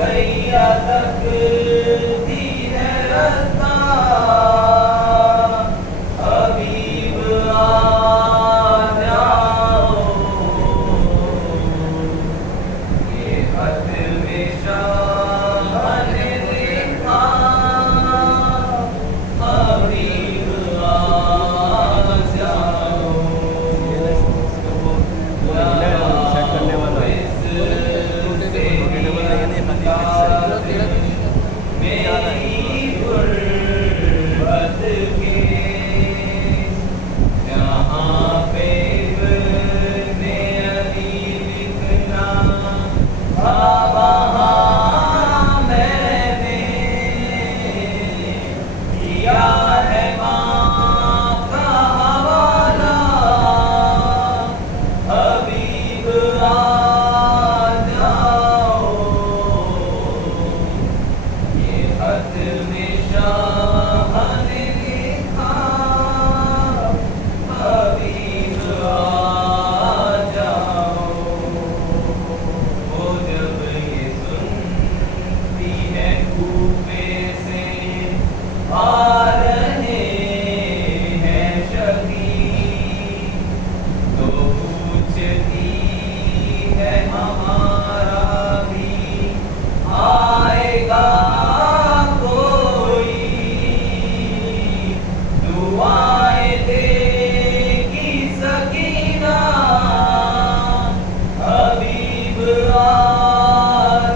گیا تقدیر رستا حبیب آ جاؤ یہ خط میں شاہ نے لکھا حبیب آ جاؤ میری غربت کے جہاں پہ ابن علی لکھنا تھا وہاں میں نے کیا ہے ماں کا حوالہ حبیب آ جاؤ یہ خط میں شاہ نے لکھا حبیب آ جاؤ وہ جب یہ سنتی ہے کوفے سے آ رہے ہیں شفیع تو پوچھتی ہے ہمارا بھی آئے گا کوئی دعائیں دے گی سکینہ حبیب آ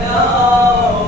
جاؤ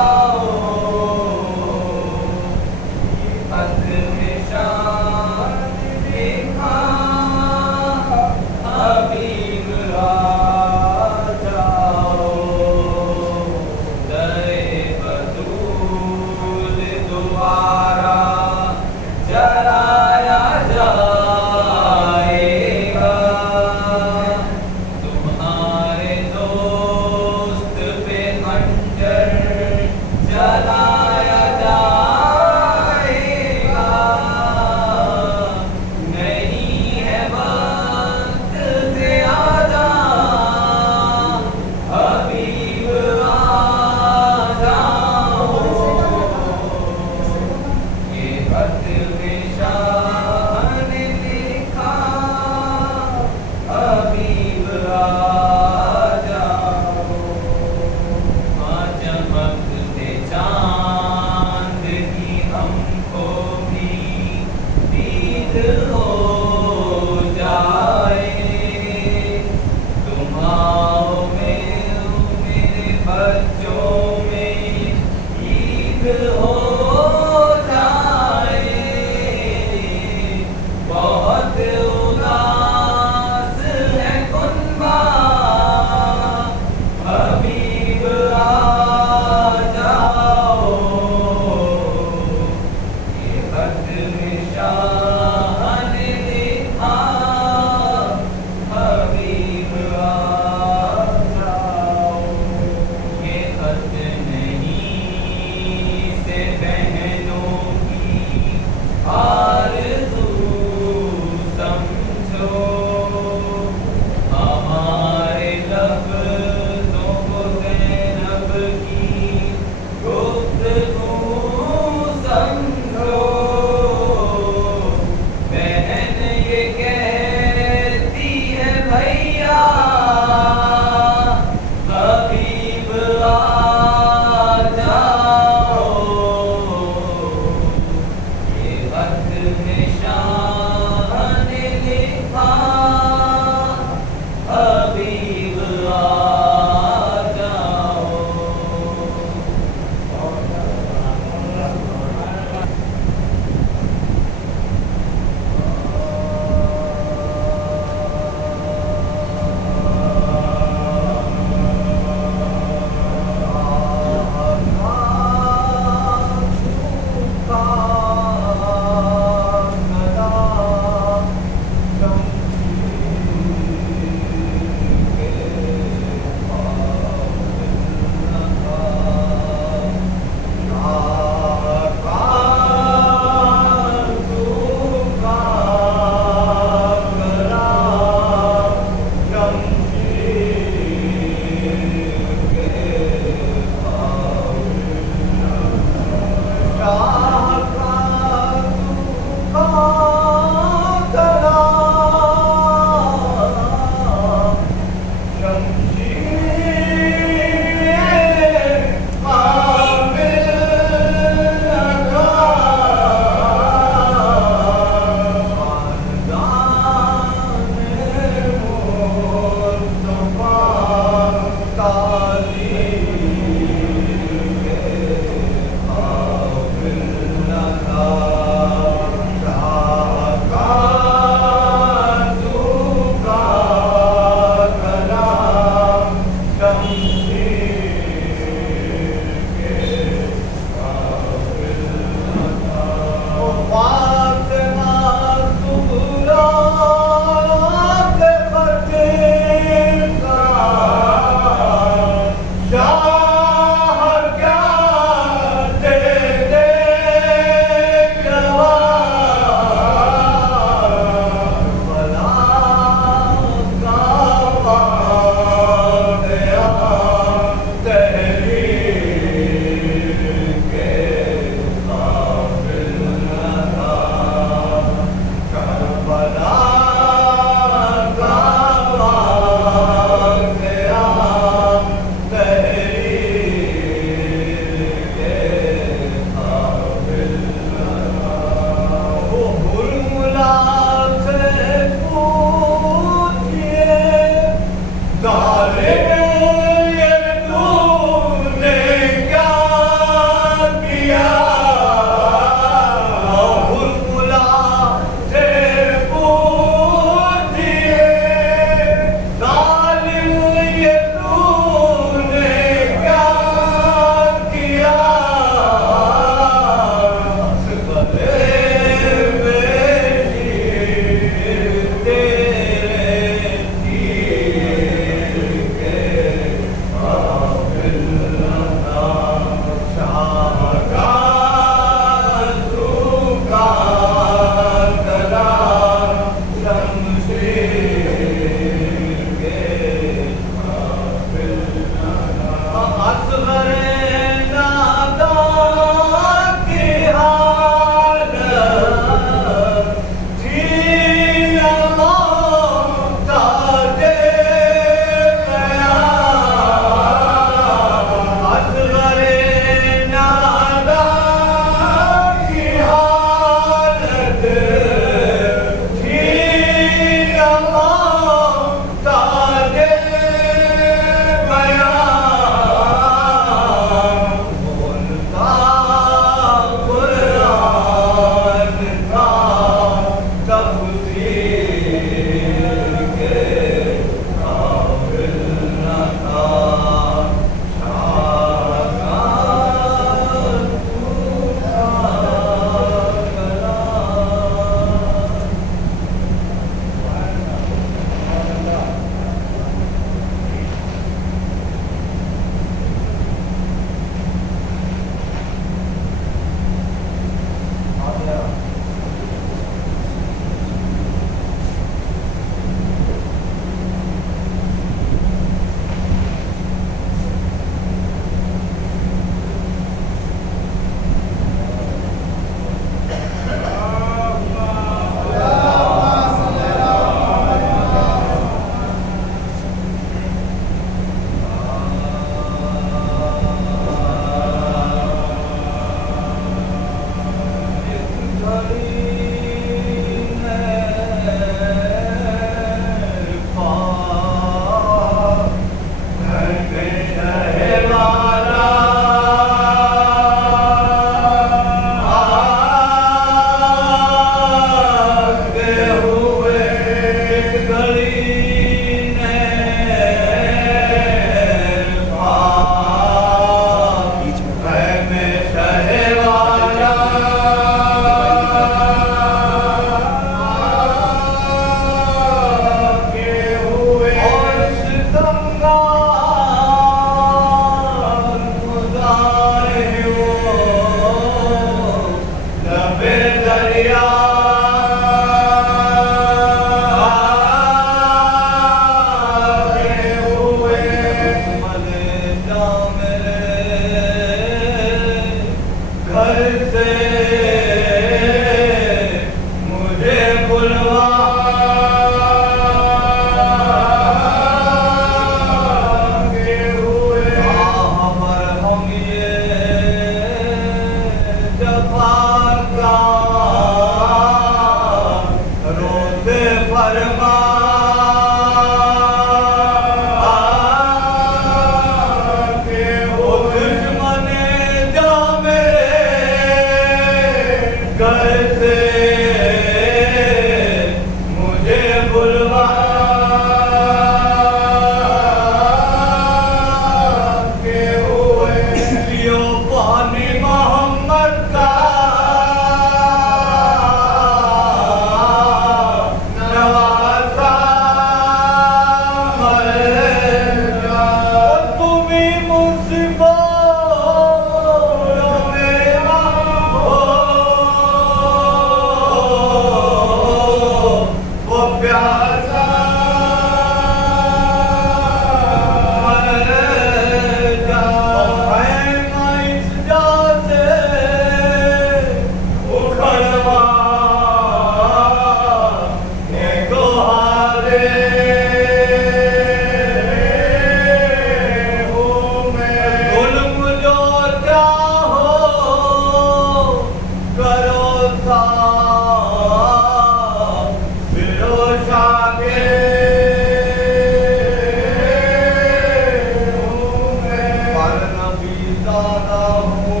کوئی زیادہ ہو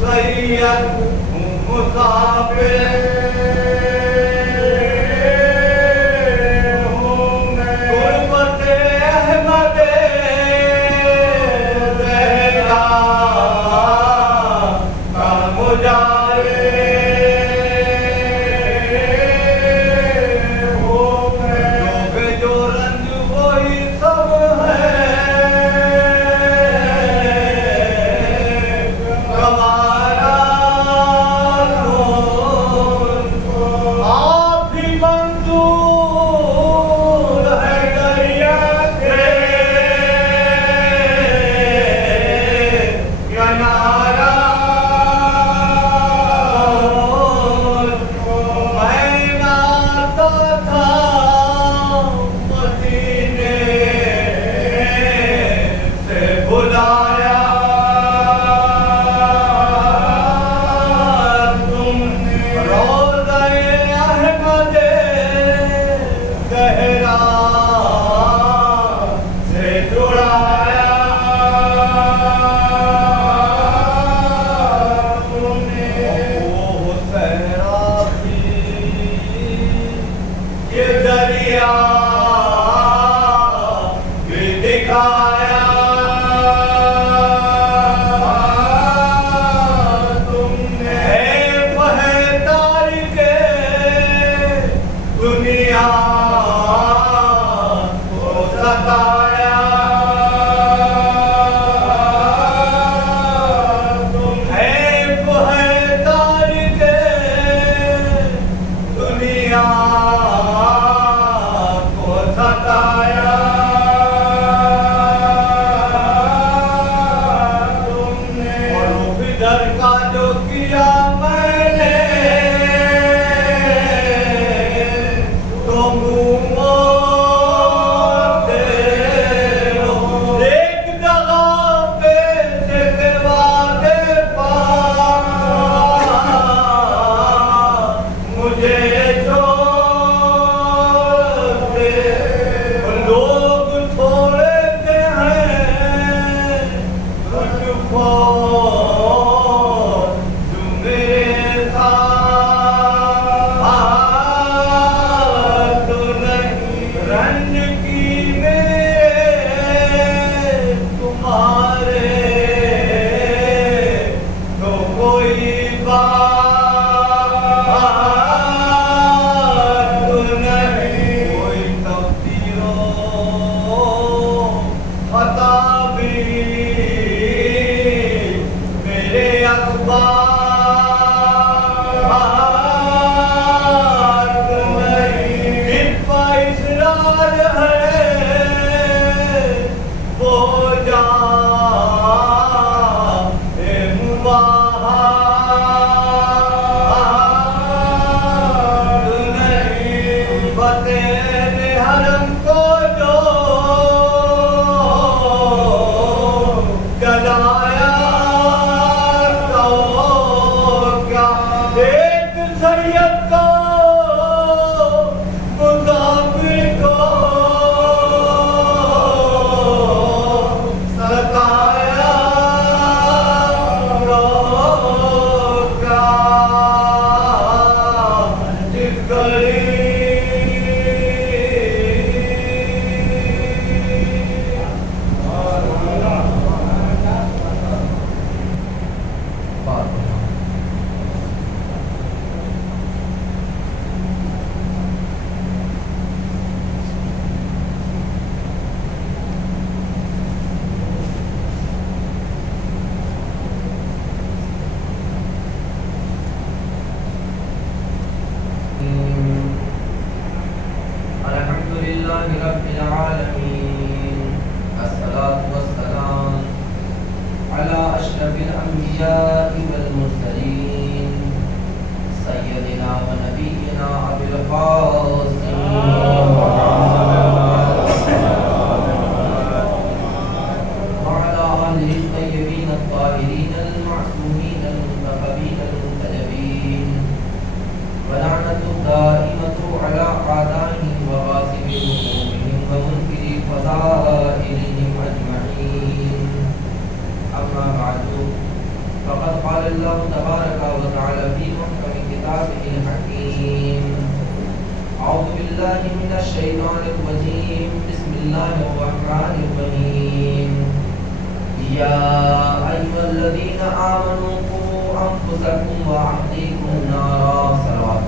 سید ہوں مسافر فضائلهم أجمعين الله تبارك وتعالى في محكم كتابه الحكيم. أعوذ بالله من الشيطان الرجيم. بسم الله الرحمن الرحيم. يا أيها الذين آمنوا قوا أنفسكم وأهليكم نارا. صلوات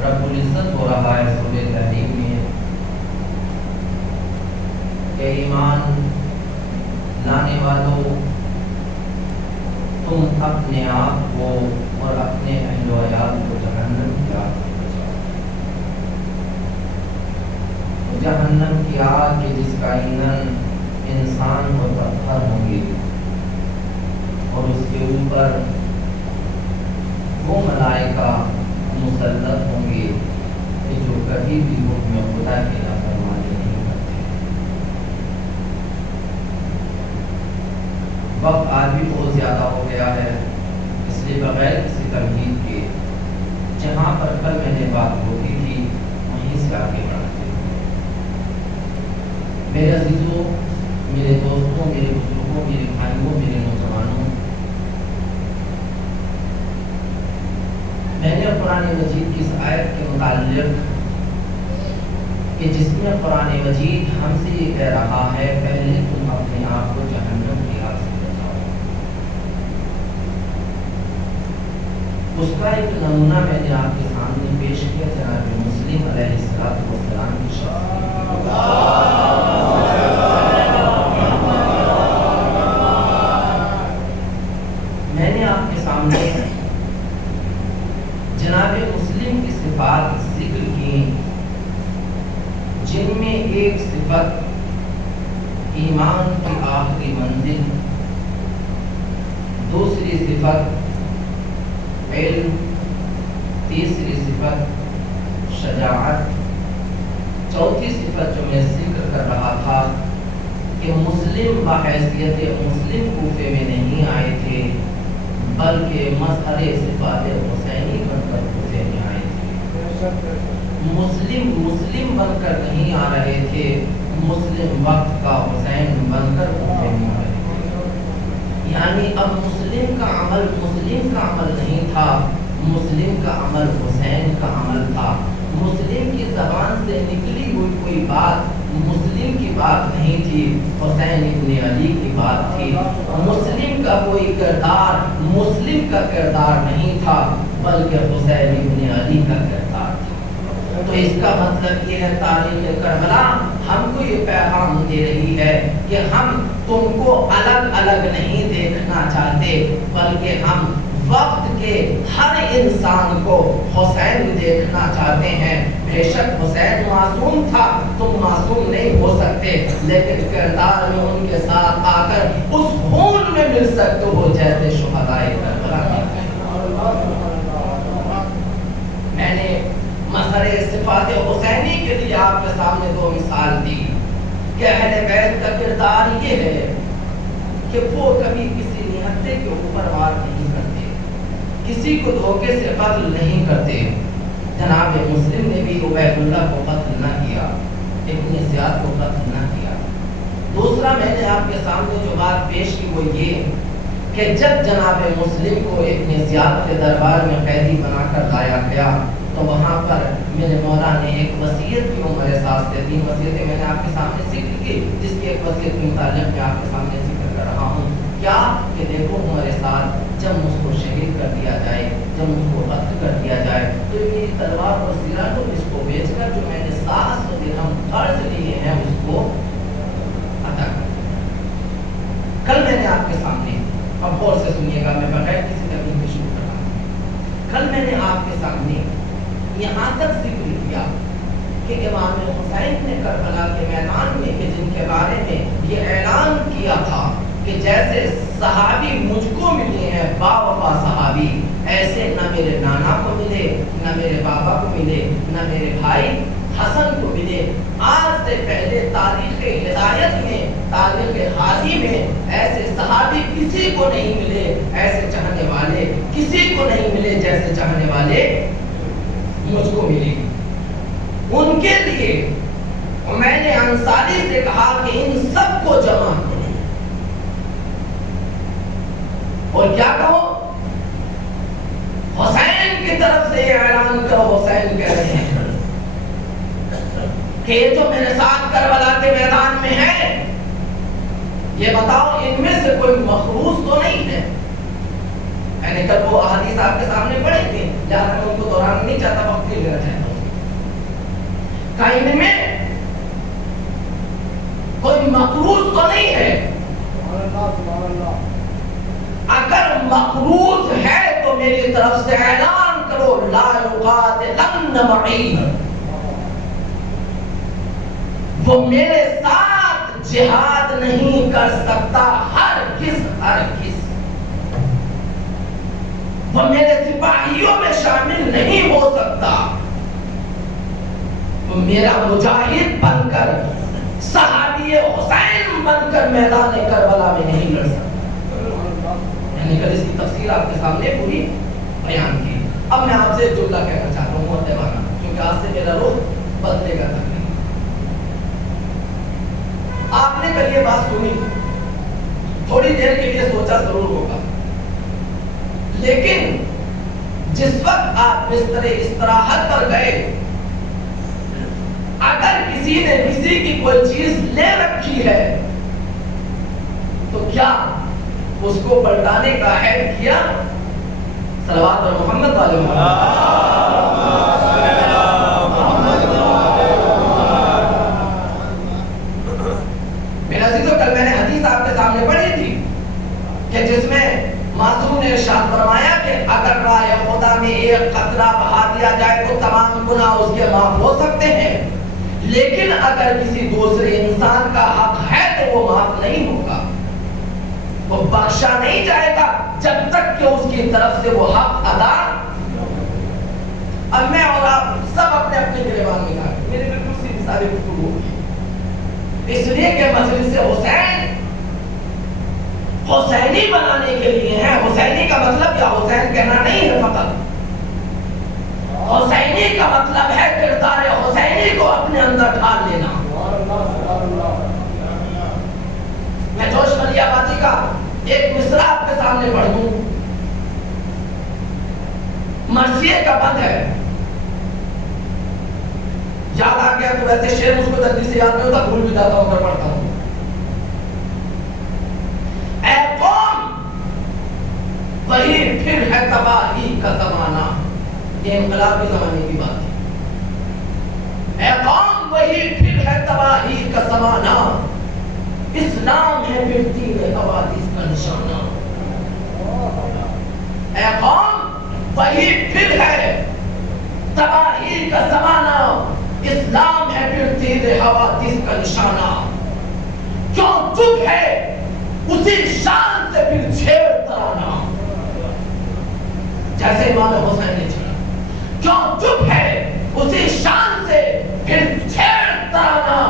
رب العزت ہو رہا ہے سورہ تحریم میں کہ ایمان لانے والوں تم اپنے آپ کو اور اپنے اہل و عیال کو جہنم کی آگ سے بچاؤ. جہنم کی آگ کے جس کا ایندھن انسان اور پتھر ہوں گے اور اس کے اوپر وہ ملائکہ مسلط ہوں گے کہ جو کبھی بھی حکم خدا کی نافرمانی نہیں کرتے. وقت آج بھی بہت زیادہ ہو گیا ہے، اس لیے بغیر کسی تمہید کے جہاں پر کل میں نے بات ہوتی تھی وہیں سے آگے بڑھتے ہیں. میرے عزیزوں، میرے دوستوں، میرے بزرگوں، میرے بھائیوں، میرے نوجوانوں، میں نے قرآن مجید کی اس آیت کے متعلق کہ جس میں قرآن مجید ہم سے یہ کہہ رہا ہے پہلے تم اپنے آپ کو جہنم کی آگ سے بچاؤ، اس کا ایک نمونہ میں نے آپ کے سامنے پیش کیا جناب مسلم علیہ السلام کی شخصیت. میں نے آپ کے سامنے جناب مسلم کی صفات ذکر کی جن میں ایک صفت ایمان کی آخری منزل، دوسری صفت علم، تیسری صفت شجاعت، چوتھی صفت جو میں ذکر کر رہا تھا کہ مسلم بحیثیت مسلم کوفے میں نہیں آئے تھے بلکہ مظہر صفات حسینی بن کر کوفے میں آئے تھے. مسلم بن کر نہیں آ رہے تھے، مسلم وقت کا حسین بن کر کوفے میں آ رہے تھے. یعنی اب مسلم کا عمل نہیں تھا، مسلم کا عمل حسین کا عمل تھا. مسلم کی زبان سے نکلی ہوئی کوئی بات مسلم کی بات نہیں تھی، حسین ابن علی کی بات تھی. مسلم کا کوئی کردار مسلم کا کردار نہیں تھا بلکہ حسین ابن علی کا کردار تھا. تو اس کا مطلب یہ ہے تاریخ کربلا ہم کو یہ پیغام دے رہی ہے کہ ہم تم کو الگ الگ نہیں دیکھنا چاہتے بلکہ ہم وقت کے ہر انسان کو حسین دیکھنا چاہتے ہیں. بے شک حسین معصوم تھا، تم معصوم نہیں ہو سکتے، لیکن کردار میں ان کے ساتھ آ کر اس خون میں مل سکتے ہو جیسے شہدائے کربلا. میں نے مظہر صفات حسینی کے لیے آپ کے سامنے دو مثال دی کہ اہل بیت کا کردار یہ ہے کہ وہ کبھی کسی نہتے کے اوپر وار نہیں کرتے، کسی کو دھوکے سے قتل نہیں کرتے. جناب مسلم نے بھی عبید اللہ کو قتل نہ کیا، ابن زیاد کو قتل نہ کیا. دوسرا میں نے آپ کے سامنے جو بات پیش کی وہ یہ کہ جب جناب مسلم کو ابن زیاد کے دربار میں قیدی بنا کر لایا گیا تو وہاں پر میرے مولا نے ایک وصیت کی ہمارے ساتھ سے 3 وصیتیں میں نے آپ کے سامنے ذکر کی، جس کی ایک وصیت کے متعلق میں آپ کے سامنے ذکر کر رہا ہوں. کیا کہ دیکھو ہمارے ساتھ جب مجھ کو شہید کر دیا جائے، جب مجھ کو قتل کر دیا جائے تو میری تلوار اور سرہ کو اس کو بیچ کر جو میں نے 700 درہم قرض لیے ہیں اس کو ادا کر دیا. کل میں نے آپ کے سامنے، اب غور سے سنیے گا میں بغیر کسی تکلیف کے شروع کر رہا ہوں. کل میں نے آپ کے سامنے یہاں تک ذکر کیا کہ امام حسین نے کربلا کے میدان میں کہ جن کے بارے میں یہ اعلان کیا تھا کہ جیسے صحابی مجھ کو ملے ہیں باوفا صحابی، ایسے نہ میرے نانا کو ملے، نہ میرے بابا کو ملے، نہ میرے بھائی، حسن کو ملے. آج سے پہلے تاریخ ہدایت میں، تاریخ ہادی میں ایسے صحابی کسی کو نہیں ملے، ایسے چاہنے والے کسی کو نہیں ملے جیسے چاہنے والے مجھ کو ملے. ان کے لیے میں نے انصاری سے کہا کہ ان سب کو جمع کرو اور کیا کہو؟ حسین کی طرف سے اعلان کرو. حسین کہہ رہے ہیں کہ یہ جو میرے ساتھ کربلا کے میدان میں ہے، یہ بتاؤ ان میں سے کوئی مخروص تو نہیں ہے؟ میں نے کل وہ احادیث آپ کے سامنے پڑھی تھی، لہٰذا میں ان کو دہرانا نہیں چاہتا، وقت نہیں لینا چاہتا ہوں. کہ ان میں کوئی مخروص تو نہیں ہے؟ اگر مخروص ہے تو میری طرف سے اعلان کرو لا یقاتلن معی، وہ میرے ساتھ جہاد نہیں کر سکتا ہرگز ہرگز، وہ میرے سپاہیوں میں شامل نہیں ہو سکتا، وہ میرا مجاہد بن کر، صحابی حسین بن کر میدان کربلا میں نہیں لڑ سکتا. یعنی کل اس کی تفسیر آپ کے سامنے پوری بیان کی. اب میں آپ سے ایک جملہ کہنا چاہتا ہوں محترمانہ، کیونکہ آج سے میرا رخ بدلے گا تک. آپ نے کل یہ بات سنی، تھوڑی دیر کے لیے سوچا ضرور ہوگا، لیکن جس وقت آپ بستر استراحت پر گئے، اگر کسی نے کسی کی کوئی چیز لے رکھی ہے تو کیا اس کو پلٹانے کا عہد کیا؟ صلوات اور محمد والے میرا عزیزو، کل میں نے حدیث آپ کے سامنے پڑھی تھی کہ جس میں معصوم نے ارشاد فرمایا کہ اگر راہ خدا میں ایک قطرہ بہا دیا جائے تو تمام گناہ اس کے معاف ہو سکتے ہیں، لیکن اگر کسی دوسرے انسان کا حق ہے تو وہ معاف نہیں ہوگا، وہ بخشا نہیں جائے گا جب تک کہ اس کی طرف سے وہ حق ادا. اب میں اور آپ سب اپنے اپنے گریبان میں کھا میرے بالکل سیدھی ساری گفتگو ہوگی، اس لیے کہ مجلس حسین حسینی بنانے کے لیے ہے. حسینی کا مطلب کیا؟ حسین کہنا نہیں ہے فقط، حسینی کا مطلب ہے کردار حسینی کو اپنے اندر ڈھال لینا. میں جوش ملیہ آبادی کا ایک مصرع آپ کے سامنے پڑھ دوں، مرثیے کا بند ہے، یاد آ گیا تو ویسے شعر مجھ کو جلدی سے یاد نہیں ہوتا، بھول بھی جاتا ہوں اگر پڑھتا ہوں. اے قوم وہی پھر ہے تباہی کا زمانہ، یہ انقلابی زمانے کی بات ہے. اے قوم وہی پھر ہے تباہی کا زمانہ، اسلام ہے پھر تیر حوادث کا نشانہ. اے قوم وہی پھر ہے تباہی کا زمانہ، اسلام ہے پھر تیر حوادث کا نشانہ. کیوں چپ ہے اسی شان سے پھر چھیڑ ترانہ، جیسے امام حسین نے چھیڑا. کیوں چپ ہے اسی شان سے پھر چھیڑ ترانہ،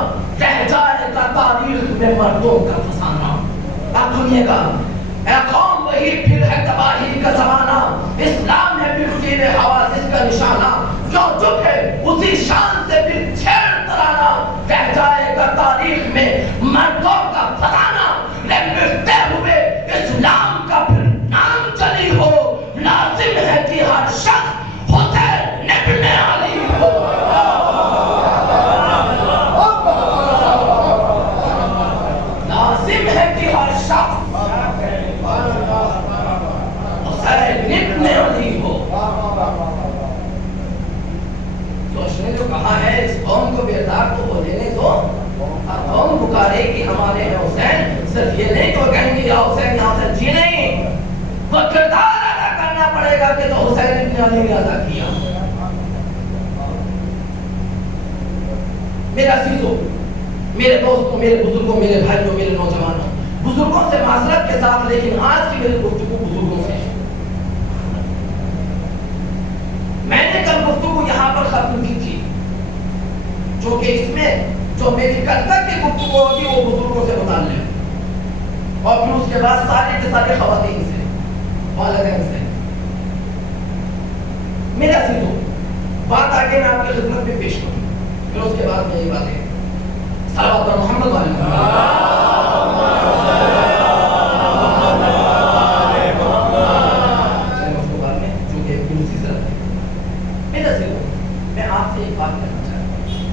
رہ جائے گا تاریخ میں مردوں کا فسانہ. آپ سنیے گا، اے قوم وہی پھر ہے تباہی کا زمانہ، اسلام ہے پھر تیر حوادث کا نشانہ. کیوں چپ ہے اسی شان سے پھر چھیڑ ترانہ، رہ جائے گا تاریخ میں مردوں کا فسانہ. لڑتے ہوئے اسلام کا پھر نام چلی ہو، لازم ہے کہ ہر شخص حسین ابن علی ہو. لازم ہے کہ ہر شخص حسین ابن علی ہو. تو اس نے جو کہا ہے اس قوم کو بیدار تو ہو لینے دو. قوم پکارے کہ ہمارے ہیں حسین، صرف یہ نہیں تو کہیں گے یا حسین یا حسین، جی نہیں، وہ کردار ادا کرنا پڑے گا کہ تو حسین ابن علی نے ادا کیا. میرے عزیزوں، میرے دوستوں، میرے بزرگوں، میرے بھائیوں، میرے نوجوانوں، بزرگوں سے معذرت کے ساتھ، لیکن آج کی میری گفتگو بزرگوں سے ہے. میں نے کل گفتگو یہاں پر ختم کی تھی، چونکہ اس میں جو میڈیکل تک کی گفتگو ہوگی وہ بزرگوں سے متعلق، اور پھر اس کے بعد سارے کے سارے خواتین سے، والدین سے۔ میرے عزیزوں، بات آگے میں آپ کی خدمت میں پیش کروں، پھر اس کے بعد میں یہ باتیں صلوات پر محمد والی میں آپ سے ایک بات کرنا چاہتا ہوں،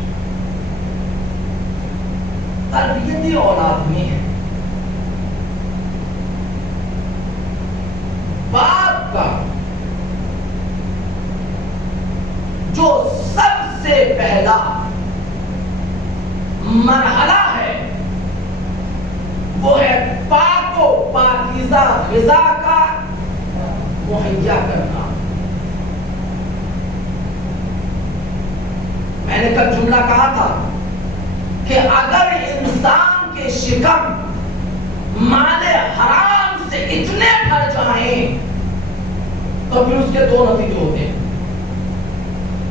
تربیتی اولاد میں باپ کا جو سب سے پہلا مرحلہ ہے وہ ہے پاک و پاکیزہ غذا کا مہیا کرنا۔ میں نے کل جملہ کہا تھا کہ اگر انسان کے شکم مال حرام سے اتنے بھر جائیں تو پھر اس کے دو نتیجے ہوتے ہیں۔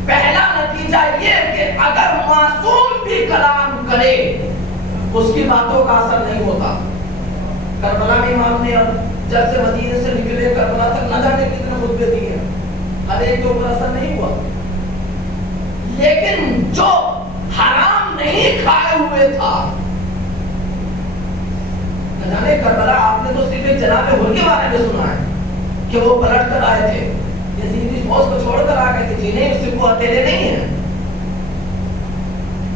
پہلا نتیجہ یہ کہ اگر معصوم بھی کلام کرے اس کی باتوں کا اثر نہیں ہوتا۔ کربلا میں امام نے جب سے مدینے سے نکلے کربلا تک نہ جانے کتنے خطبے دیے، ہر ایک کے اوپر اثر نہیں ہوا، لیکن جو حرام نہیں کھائے ہوئے تھا، نہ جانے کربلا آپ نے تو صرف ایک جناب حر کے بارے میں سنا ہے کہ وہ پلٹ کر آئے تھے، یزید اس فوج کو چھوڑ کر آ گئے تھے، جی نہیں، صرف وہ اکیلے نہیں ہیں،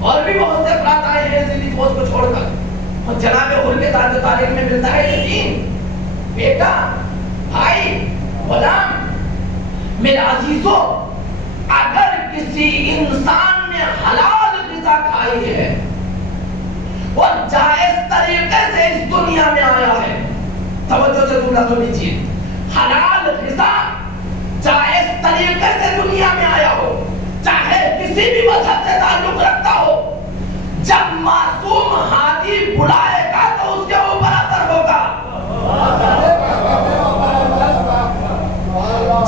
اور بھی بہت سے افراد آئے ہیں یزید فوج کو چھوڑ کر، اور جناب حر کے تاج و تاریخ میں ملتا ہے یتیم، بیٹا، بھائی، غلام۔ میرے عزیزوں، اگر کسی انسان نے حلال غذا کھائی ہے اور جائز طریقے سے اس دنیا میں آیا ہے، توجہ سے جملہ سن لیجیے، حلال غذا جائز طریقے سے دنیا میں آیا ہو، چاہے کسی بھی مذہب سے تعلق رکھتا ہو، جب معصوم ہادی بلائے گا تو اس کے اوپر اثر ہوگا۔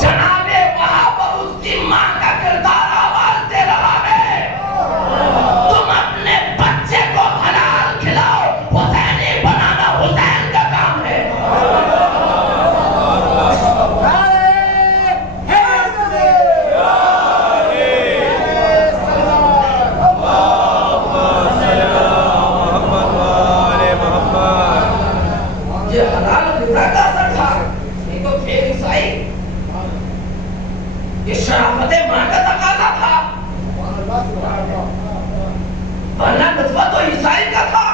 جناب وہاں پر اس کی ماں کا کردار آواز دے رہا ہے، تم اپنے بچے کو حلال کھلاؤ، حسینی بنانا حسین کا کام ہے۔ یہ حلال غذا کا اثر تھا، نہیں تو تھے عیسائی، یہ شرافت ماں کا تقاضا تھا، ورنہ نطفہ تو عیسائی کا تھا۔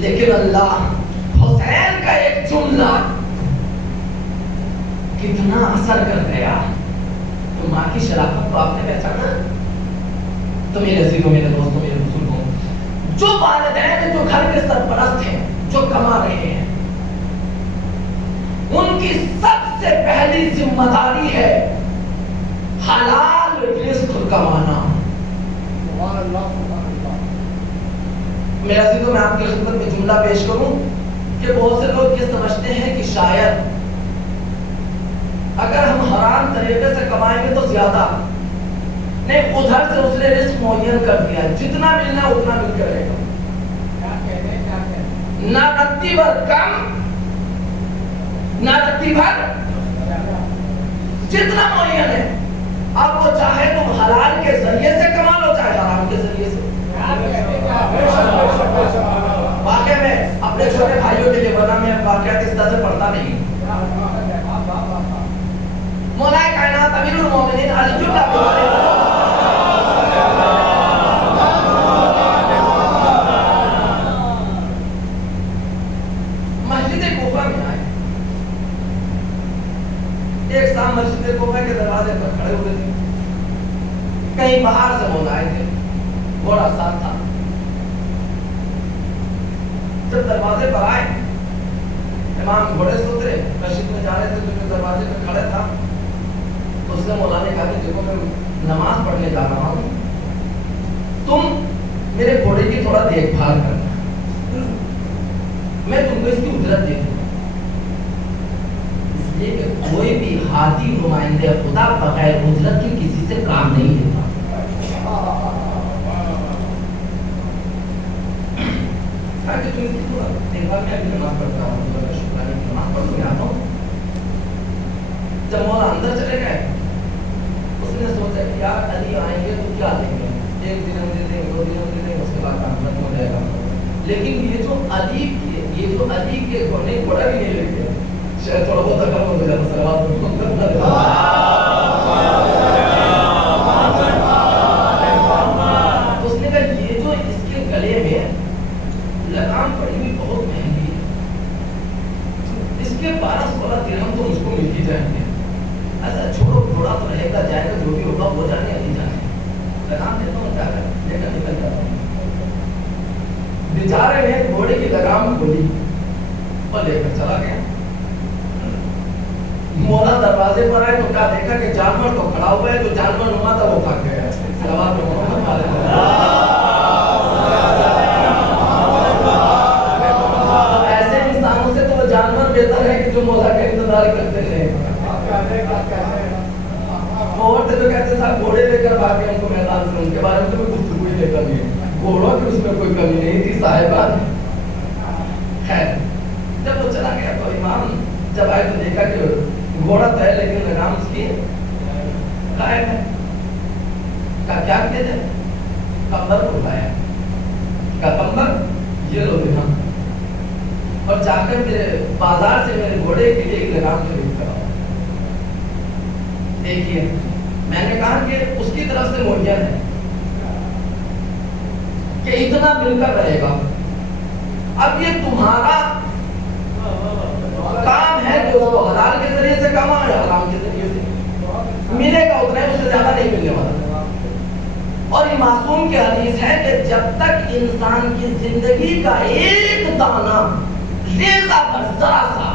لیکن اللہ حسین کا ایک جملہ کتنا اثر کر گیا، تو ماں کی شرافت کو آپ نے پہچانا۔ تو میرے عزیزوں، میرے دوستوں، میرے بزرگوں، جو والدین جو گھر کے سرپرست ہیں، جو کما رہے ہیں، ان کی سب سے پہلی ذمہ داری ہے حلال رزق کمانا۔ میرے عزیزوں، میں آپ کی خدمت میں جملہ پیش کروں کہ بہت سے لوگ یہ سمجھتے ہیں کہ شاید اگر ہم حرام طریقے سے کمائیں گے تو زیادہ نہیں، ادھر سے اس نے رزق معین کر دیا، جتنا ملنا ہے اتنا مل کے رہے گا، نہ رتی بھر کم نہ رتی بھر، جتنا معین ہے۔ اب وہ چاہے تم حلال کے ذریعے سے کما لو، چاہے حرام کے ذریعے سے۔ واقعہ میں اپنے چھوٹے بھائیوں کے لیے، ورنہ میں واقعات اس طرح سے پڑھتا نہیں، مولا کائنات امیر المومنین علی جل مسجد کوفہ میں آئے، ایک شام مسجد کوفہ کے دروازے پر کھڑے ہوئے تھے، کہیں باہر سے مولا آئے تھے، گھوڑا ساتھ تھا۔ جب دروازے پر آئے، امام گھوڑے سے اترے، مسجد میں جا رہے تھے، تو جو دروازے پر کھڑے تھا، اس نے مولا نے کہا کہ دیکھو میں نماز پڑھنے جا رہا ہوں، تم میرے گھوڑے کی تھوڑا دیکھ بھال کرنا، میں تم کو اس کی اجرت دے دوں گا۔ اس لیے کہ کوئی بھی ہادی نمائندے خدا بغیر اجرت کے کسی سے کام نہیں لیتا۔ ایک بار میں ابھی نماز پڑھتا ہوں، شکرانے کی نماز پڑھ کے آتا ہوں. جب مولا اندر چلے گئے اس نے سوچا کہ یار علی آئیں گے تو کیا دیں گے، ایک دن ہم دے دیں گے، 2 دن ہم دے دیں گے، اس کے بعد کام ختم ہو جائے گا. لیکن یہ جو علی کے گھوڑے گھوڑا بھی نہیں لے گئے، شاید تھوڑا بہت اکرم ہو جاتا سلوات اس نے کہا یہ جو اس کے گلے میں لگام پڑی ہوئی بہت مہنگی ہے، اس کے 12-16 درہم تو مجھ کو مل ہی جائیں گے. ایسا چھوڑو، تھوڑا تو رہے گا، جائے گا، جو بھی ہوگا وہ جانے علی جانے. لگام دیتا ہوں، جا کر لے کر نکل جاتا ہوں. بیچارے نے گھوڑے کی لگام کھولی اور لے کر چلا گیا. مولا دروازے پر آئے تو کیا دیکھا کہ جانور تو کھڑا ہوا ہے، جو جانور نما تھا وہ بھاگ گیا. صلوات محمد علیہ. ایسے انسانوں سے تو وہ جانور بہتر ہے کہ جو مولا کا انتظار کرتے ہیں. عورتیں تو کہتے صاحب گھوڑے لے کر بھاگے ان کو میدان سے، ان کے بارے میں تو کوئی گفتگو ہی نہیں کرنی ہے. گھوڑوں کی اس میں کوئی کمی نہیں تھی صاحبہ. خیر جب وہ چلا گیا تو امام جب آئے تو دیکھا کہ گھوڑا تو ہے لیکن لگام اس کی غائب ہے. کہا کیا کیا جائے؟ کمبر کو اٹھایا، کہا کمبر یہ لو درہم اور جا کر میرے بازار سے میرے گھوڑے کے لیے ایک لگام خرید کر آؤ. دیکھیے میں نے کہا کہ اس کی طرف سے معین ہے کہ اتنا مل کر رہے گا. اب یہ تمہارا کام ہے کہ اس کو حلال کے ذریعے سے کمائے، حرام کے ذریعے سے ملے گا اتنا ہے، اس سے زیادہ نہیں ملنے والا. اور یہ معصوم کی حدیث ہے کہ جب تک انسان کی زندگی کا ایک دانہ ریزہ پر ذرا سا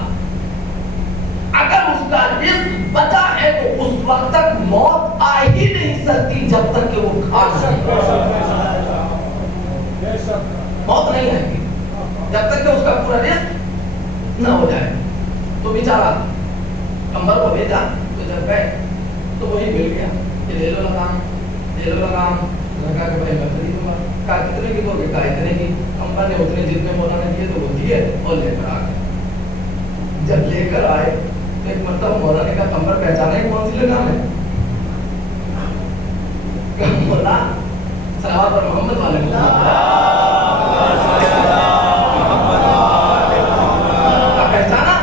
اگر اس کا رزق بچا ہے تو اس وقت تک موت آ ہی نہیں سکتی جب تک کہ وہ کھا سکے. موت نہیں آئے گی جب تک کہ اس کا پورا رزق نہ ہو جائے. تو بیچارہ کمبر کو بھیجا تو جب گئے تو وہی مل گیا کہ لے لو لگام، لے لو لگام. کہا کہ بھائی میں خریدوں گا. کہا کتنے کی دو گے؟ کہا اتنے کی. کمبر نے اتنے جتنے مولا نے دیے تو وہ دیے اور لے کر آ گئے. جب لے کر آئے تو ایک مرتبہ مولا نے کہا کمبر پہچانا ہے کون سی لگام ہے؟ مولا صلوات پر محمد والے پہچانا؟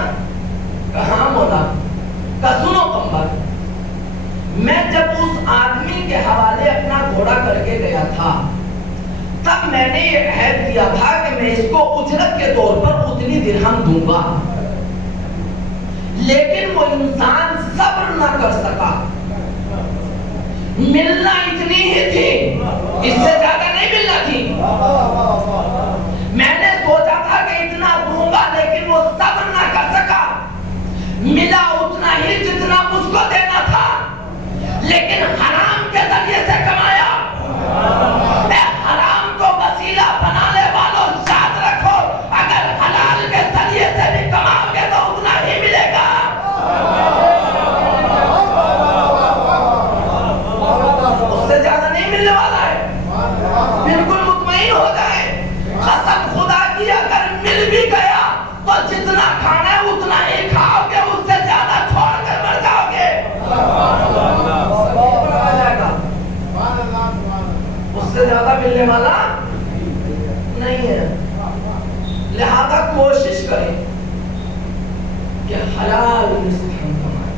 کہاں مولا؟ کہا سنو کمبر، میں جب اس آدمی کے حوالے اپنا گھوڑا کر کے گیا تھا تب میں نے یہ عہد کیا تھا کہ میں اس کو اجرت کے طور پر اتنی درہم دوں گا، لیکن وہ انسان صبر نہ کر سکا. ملنا اتنی ہی تھی، اس سے زیادہ نہیں ملنا تھی. میں نے سوچا تھا کہ اتنا دوں گا لیکن وہ صبر نہ کر سکا. ملا اتنا ہی جتنا مجھ کو دینا تھا، لیکن حرام کے ذریعے سے کمایا. حرام کو وسیلہ بنانے والوں یاد رکھو، اگر حلال کے ذریعے سے بھی کماؤ گے تو اتنا ہی ملے گا. اس سے زیادہ نہیں ملنے والا ہے. بالکل مطمئن ہو جائے. قسم خدا کی اگر مل بھی گیا تو جتنا کھانا ہے اتنا ہی کھاؤ گے، اس سے زیادہ چھوڑ کر مر جاؤ گے. اس سے زیادہ ملنے والا نہیں ہے. لہذا کوشش کریں کہ حلال رزق ہم کمائیں.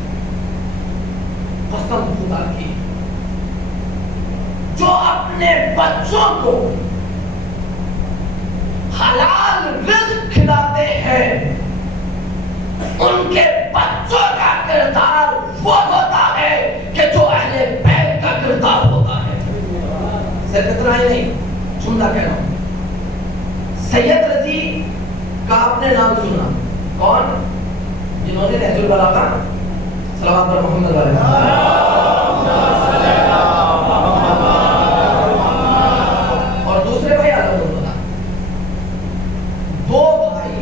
قسم خدا کی جو اپنے بچوں کو حلال رزق کھلاتے ہیں ان کے بچوں کا کردار وہ ہوتا ہے کہ جو اہل بیت کا کردار ہوتا ہے. صرف اتنا ہی نہیں، سنتا کہہ رہا ہوں، سید رضی کا آپ نے نام سنا؟ کون؟ جنہوں نے نہج البلاغہ صلوات پر محمد علیہ اور دوسرے بھائی علیہ اللہ. دو بھائی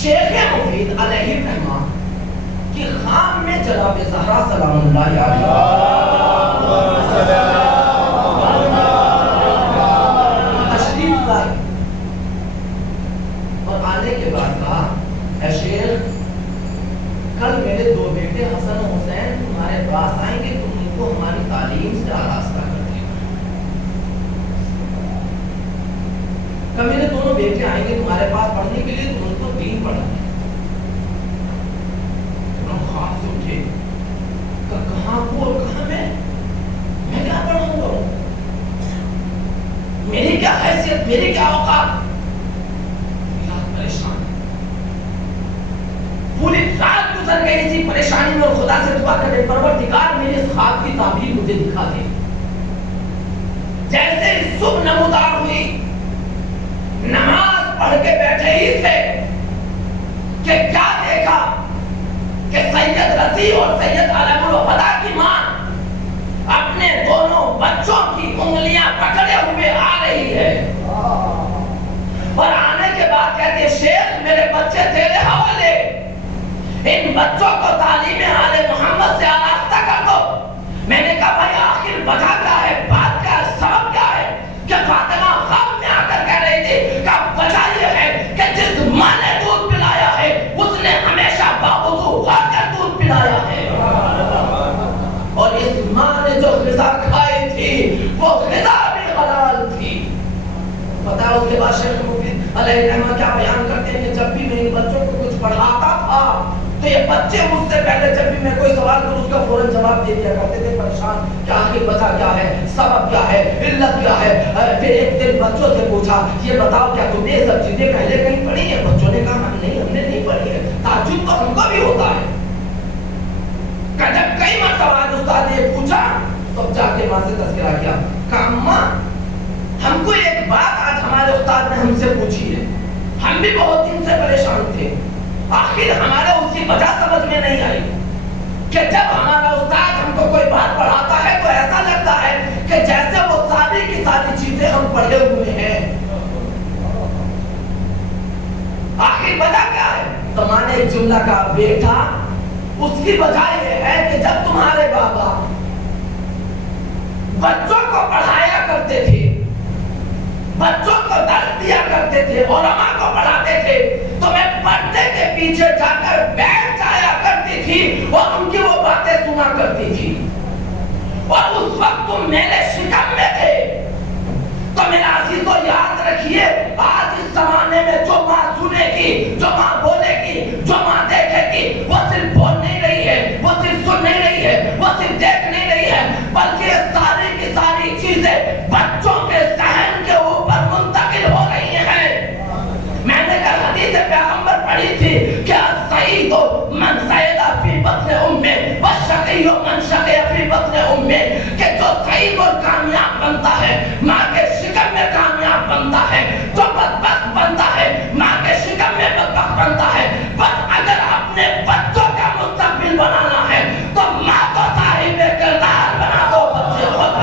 شیخ مفید علیہ الرحمہ کی خام میں جناب زہرا سلام اللہ علیہ بیٹے حسن و حسین تمہارے پاس آئیں گے، تم ان کو ہماری تعلیم سے آراستہ کر دے گا۔ کہ میرے دونوں بیٹے آئیں گے تمہارے پاس پڑھنے کے لیے، تم ان کو دین پڑھا دے۔ خواب سے اٹھے، کہاں کو اور کہاں میں کیا پڑھاؤں گا، میری کیا حیثیت، میری کیا اوقات؟ پریشان پوری رات گزر گئی اسی پریشانی میں، اور خدا سے دعا کرے پروردگار میرے اس خواب کی تعبیر مجھے دکھا دے۔ جیسے صبح نمودار ہوئی، نماز پڑھ کے بیٹھے ہی تھے کہ کیا دیکھا کہ سید رضی اور سید علم الہدا کی ماں اپنے دونوں بچوں کی انگلیاں پکڑے ہوئے آ رہی ہے، اور آنے کے بعد کہتے ہیں شیخ میرے بچے تیرے حوالے، ان بچوں کو تعلیم آل محمد سے آراستہ کر دو۔ میں نے کہا بھائی آخر وجہ کیا ہے، بات کیا ہے، سبب کیا ہے؟ کہ فاطمہ خواب میں آ کر کہہ رہی تھی کہ وجہ یہ ہے کہ جس ماں نے دودھ پلایا ہے اس نے ہمیشہ باوضو ہو کر دودھ پلایا ہے، اور اس ماں نے جو غذا کھائی تھی وہ غذا بھی حلال تھی۔ پتا ہے اس کے بعد شیخ مفید علیہ رحمہ کیا بیان کرتے ہیں کہ جب بھی میں ان بچوں کو کچھ پڑھاتا تھا تو یہ بچے مجھ سے پہلے جب بھی میں کوئی سوال کروں اس کا فوراً جواب دے دیا کرتے تھے، پریشان کہ آخر وجہ کیا ہے، سبب کیا ہے، علت کیا ہے۔ پھر ایک دن بچوں سے پوچھا یہ بتاؤ کیا تم نے یہ سب چیزیں پہلے کہیں پڑھی ہیں؟ بچوں نے کہا ہم نے نہیں پڑھی ہے۔ تعجب تو ہم کو بھی ہوتا ہے کہ جب کئی مرتبہ استاد نے پوچھا تو جا کے ماں سے تذکرہ کیا کہ اماں ہم کو ایک بات آج ہمارے استاد نے ہم سے پوچھی ہے، ہم بھی بہت دن سے پریشان تھے، آخر ہمارے اس کی وجہ سمجھ میں نہیں آئی کہ جب ہمارا استاد ہم کو کوئی بات پڑھاتا ہے تو ایسا لگتا ہے کہ جیسے وہ ساری کی ساری چیزیں ہم پڑھے ہوئے ہیں، آخر وجہ کیا ہے؟ تو ماں نے ایک جملہ کہا بیٹا اس کی وجہ یہ ہے کہ جب تمہارے بابا بچوں کو پڑھایا کرتے تھے، بچوں کو درس دیا کرتے تھے، علماء کو پڑھاتے تھے، تو میں پردے کے پیچھے جا کر بیٹھ جایا کرتی تھی اور ان کی وہ باتیں سنا کرتی تھی، اور اس وقت تم میرے شکم میں تھے۔ تو میرے عزیزو یاد رکھیے آج اس زمانے میں جو ماں سنے گی، جو ماں بولے گی، جو ماں دیکھے گی، وہ صرف بول نہیں رہی ہے، وہ صرف سن نہیں رہی ہے، وہ صرف دیکھ نہیں رہی ہے، بلکہ ساری کی ساری چیزیں بچوں کے ذہن کے اوپر منتقل ہو رہی ہیں۔ میں نے کل حدیث پیغمبر پڑھی تھی کہ السعید من سعد فی بطن امہ والشقی من شقی فی بطن امہ، کہ جو سعید اور کامیاب بنتا ہے ماں کے شکم میں کامیاب بنتا ہے، جو بدبخت بنتا ہے ماں کے شکم میں بدبخت بنتا ہے۔ بس اگر اپنے بچوں کا مستقبل بنانا ہے تو ماں کو صاحب کردار بنا دو، بچے خود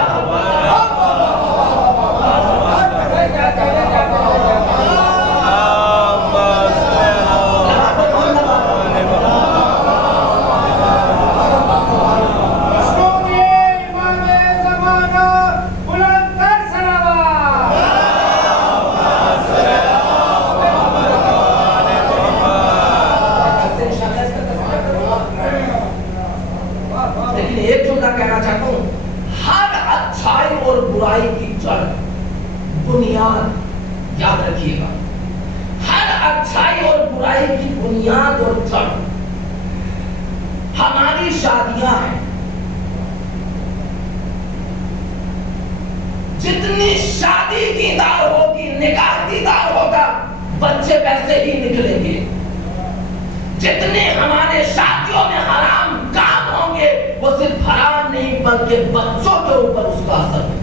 بنیاد یاد رکھیے گا، ہر اچھائی اور برائی کی بنیاد اور جڑ ہماری شادیاں ہیں۔ جتنی شادی دیدار ہوگی، نکاح دیدار ہوگا، بچے ویسے ہی نکلیں گے۔ جتنے ہمارے شادیوں میں حرام کام ہوں گے وہ صرف حرام نہیں بلکہ بچوں کے اوپر اس کا اثر ہوگا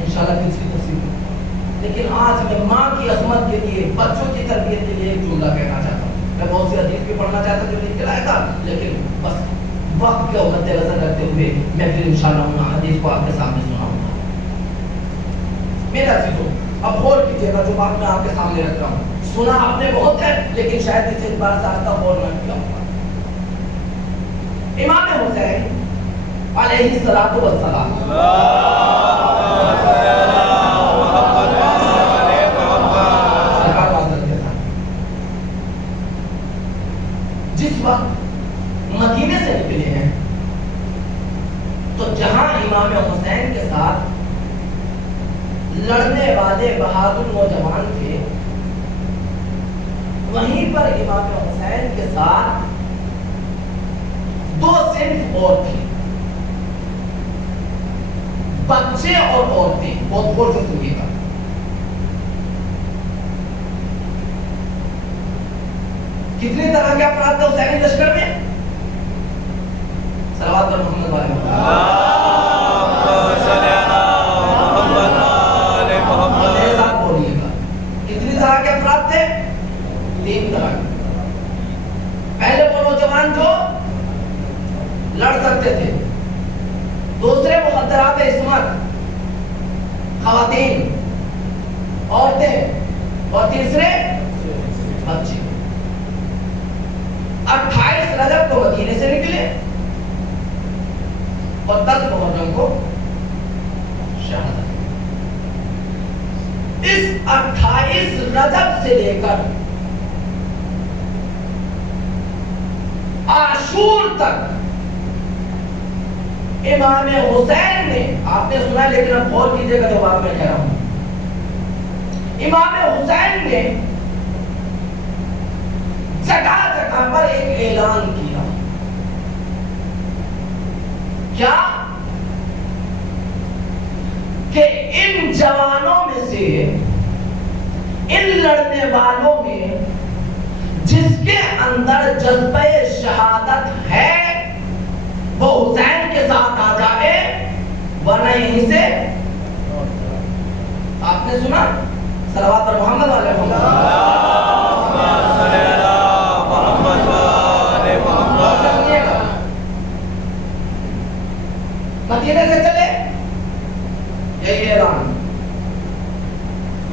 انشاءاللہ کسی نصیب ہے۔ لیکن آج میں ماں کی عظمت کے لیے، بچوں کی تربیت کے لیے ایک جملہ کہنا چاہتا ہوں۔ میں بہت سی حدیث بھی پڑھنا چاہتا جو لکھ کے لائے تھا، لیکن بس وقت کے مد نظر رکھتے ہوئے میں پھر انشاءاللہ ان حدیث کو آپ کے سامنے سناؤں گا۔ میرا عزیزو اب غور کیجیے گا جو بات میں آپ کے سامنے رکھ رہا ہوں، سنا آپ نے بہت ہے لیکن شاید اسے ایک بار زیادہ غور نہ کیا ہوگا۔ امام حسین علیہ الصلوۃ والسلام جس وقت مدینے سے نکلے ہیں تو جہاں امام حسین کے ساتھ لڑنے والے بہادر نوجوان تھے وہیں پر امام حسین کے ساتھ دو صنف اور تھے، بچے اور عورتیں. بہت غور سے سنیے گا. کتنی طرح کے افراد تھے حسینی لشکر میں؟ صلوات پر محمد والے کتنی طرح کے افراد تھے؟ 3 طرح کے. پہلے وہ نوجوان جو لڑ سکتے تھے، دوسرے مخدرات عصمت، خواتین، عورتیں، اور تیسرے بچے. 28 رجب کو مدینے سے نکلے اور 10 محرم کو شہادت. اس 28 رجب سے لے کر عاشور تک امام حسین نے، آپ نے سنا ہے لیکن اب غور کیجئے گا جو بات میں کہہ رہا ہوں، امام حسین نے جگہ جگہ پر ایک اعلان کیا. کیا کہ ان جوانوں میں سے، ان لڑنے والوں میں جس کے اندر جذبہ شہادت ہے وہ حسین کے ساتھ آ جائے، ورنہ یہیں سے. آپ نے سنا صلوات پر محمد والے مدینے سے چلے، یہی اعلان.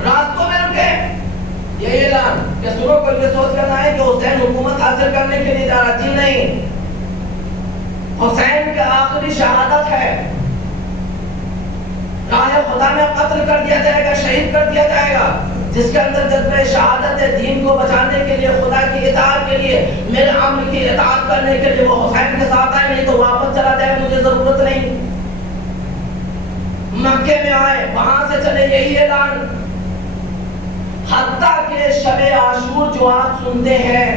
راستوں میں رکے، یہی اعلان کہ سنو کوئی یہ سوچ کرنا ہے کہ حسین حکومت حاصل کرنے کے لیے جا رہا. جی نہیں، حسین کا آخری شہادت ہے، راہ خدا میں قتل کر دیا جائے گا، شہید کر دیا جائے گا. جس کے اندر جذبہ شہادت ہے، دین کو بچانے کے لیے، خدا کی اطاعت کے لیے، میرے امر کی اطاعت کرنے کے لیے وہ حسین کے ساتھ آئے. نہیں تو واپس چلا جائے، مجھے ضرورت نہیں. مکے میں آئے، وہاں سے چلے، یہی اعلان. حتیٰ کہ شب عاشور جو آپ سنتے ہیں،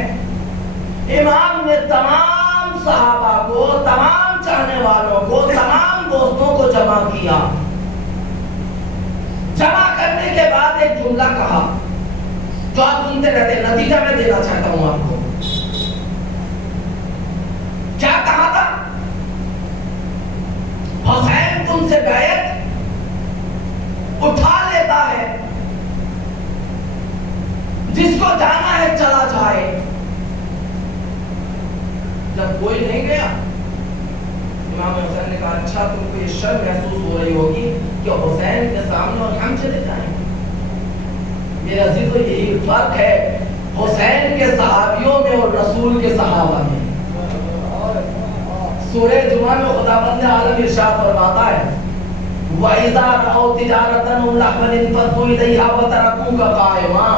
امام نے تمام صحابہ کو، تمام چاہنے والوں کو، تمام دوستوں کو جمع کیا. جمع کرنے کے بعد ایک جملہ کہا جو آپ سنتے رہتے ہیں، نتیجہ میں دینا چاہتا ہوں آپ کو. کیا کہا تھا؟ حسین تم سے بیعت اٹھا لیتا ہے، جس کو جانا ہے چلا جائے. جب کوئی نہیں گیا، امام حسین نے کہا اچھا تم کو یہ شرم محسوس ہو رہی ہوگی کہ حسین کے سامنے اور ہم چلے جائیں. میرا عزیز تو یہی فرق ہے حسین کے صحابیوں میں اور رسول کے صحابہ میں. سورہ جمعہ میں خداوند عالم ارشاد فرماتا ہے وَإِذَا رَأَوْا تِجَارَةً لَهْوًا انفَضُّوا إِلَيْهَا وَتَرَكُوكَ قَائِمًا.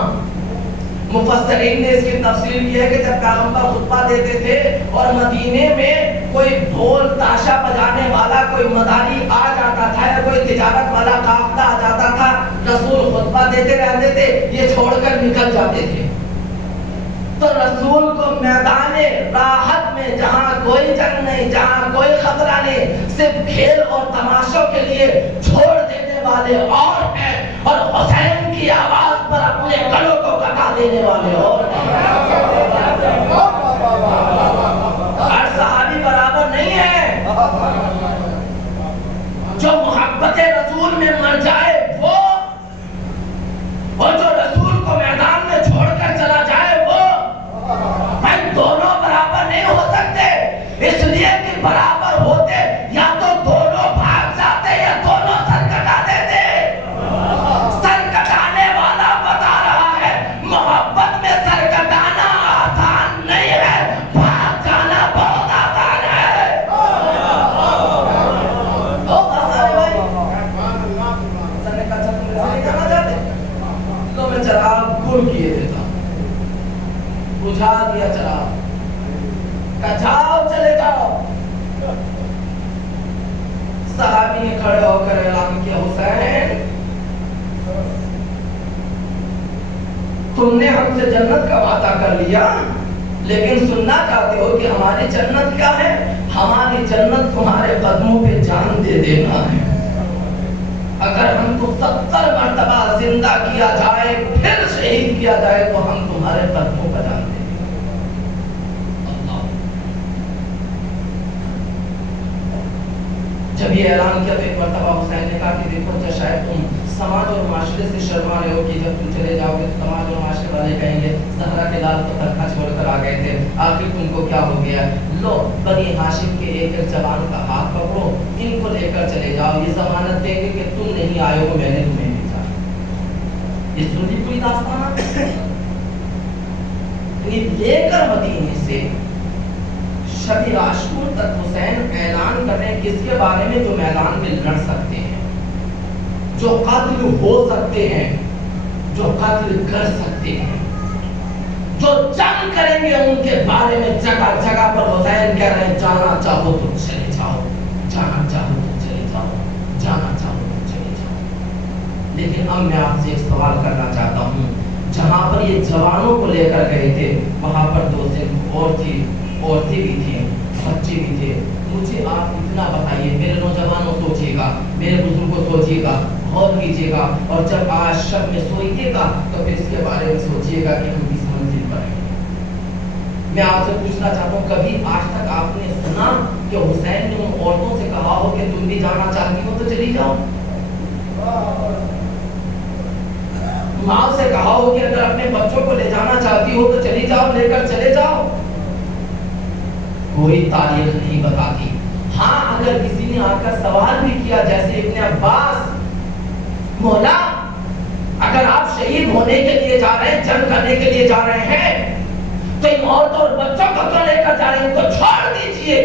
مفسرین نے اس کی تفسیر کی ہے کہ جب پیغمبر خطبہ دیتے تھے اور مدینے میں کوئی ڈھول تاشا بجانے والا، کوئی مداری آ جاتا تھا یا کوئی تجارت والا قافلہ آ جاتا تھا، رسول خطبہ دیتے رہتے تھے، یہ چھوڑ کر نکل جاتے تھے. تو رسول کو میدان راحت میں، جہاں کوئی جنگ نہیں، جہاں کوئی خطرہ نہیں، صرف کھیل اور تماشوں کے لیے چھوڑ دینے والے اور ہیں، اور حسین کی آواز پر اپنے گلوں کو کٹا دینے والے اور ہیں. ہر صحابی برابر نہیں ہے. جو محبت رسول میں مر جائے وہ، اور جو رسول کو میدان میں چھوڑ کر چلا جائے وہ، بھائی دونوں برابر نہیں ہو سکتے. اس لیے کہ برابر ہوتے یا تو دونوں بھاگ جاتے یا دونوں سر کٹا دیتے. سر کٹانے والا بتا رہا ہے محبت میں سر کٹانا آسان نہیں ہے، بھاگ جانا بہت آسان ہے. بہت آسان ہے بھائی. سر نے کہا تم نہیں جانا چاہتے تو میں چراغ گل کیے دیتا، بجھا دیا چراغ. کہ جاؤ چلے جاؤ. صحابی نے کھڑے ہو کر اعلان کیا حسین تم نے ہم سے جنت کا وعدہ کر لیا لیکن سننا چاہتے ہو کہ ہماری جنت کیا ہے؟ ہماری جنت تمہارے قدموں پہ جان دے دینا ہے. اگر ہم کو 70 مرتبہ زندہ کیا جائے پھر شہید کیا جائے تو ہم تمہارے قدموں پہ جان دیں گے. جب یہ اعلان کیا تو ایک مرتبہ حسین نے کہا کہ دیکھو شاید تم سماج اور معاشرے سے شرما رہے ہو کہ جب تم چلے جاؤ گے تو سماج اور معاشرے والے کہیں گے زہرا کے لال تو تنخواہ چھوڑ کر آ گئے تھے, آخر تم کو کیا ہو گیا؟ لو بنی ہاشم کے ایک جوان کا ہاتھ پکڑو, ان کو لے کر چلے جاؤ, یہ ضمانت دیں گے کہ تم نہیں آئے ہو, میں نے تمہیں بھیجا. یہ سنی کوئی داستان لے کر مدینے سے شب عاشور تک حسین اعلان کر رہے ہیں کس کے بارے میں؟ جو میدان میں لڑ سکتے ہیں, جو قتل ہو سکتے ہیں, جو قتل کر سکتے ہیں, جو جنگ کریں گے ان کے بارے میں جگہ جگہ پر حسین کہہ رہے ہیں جانا چاہو تو چلے جاؤ, جانا چاہو تو چلے جاؤ, جانا چاہو تو چلے جاؤ. لیکن اب میں آپ سے ایک سوال کرنا چاہتا ہوں, جہاں پر یہ جوانوں کو لے کر گئے تھے وہاں پر 2 صنف اور تھی, عورتیں بھی تھیں, بچے بھی تھے. مجھے آپ اتنا بتائیے, میرے نوجوانوں سوچیے گا, میرے بزرگوں سوچیے گا, غور کیجیے گا, اور جب آج شب میں سوئیے گا تو پھر اس کے بارے میں سوچیے گا کہ ہم کس منزل پر ہیں. میں آپ سے پوچھنا چاہتا ہوں, کبھی آج تک آپ نے سنا کہ حسین نے ان عورتوں سے کہا ہو کہ تم بھی جانا چاہتی ہو تو چلی جاؤ؟ ماں سے کہا ہو کہ اگر اپنے بچوں کو لے جانا چاہتی ہو تو چلی جاؤ, لے کر چلے جاؤ؟ کوئی تاریخ نہیں بتاتی. ہاں اگر کسی نے آ کر سوال بھی کیا جیسے ابن عباس, مولا اگر آپ شہید ہونے کے لیے جا رہے ہیں, جنگ کرنے کے لیے جا رہے ہیں تو ان عورتوں اور بچوں کو کیوں لے کر جا رہے ہیں, ان کو چھوڑ دیجئے.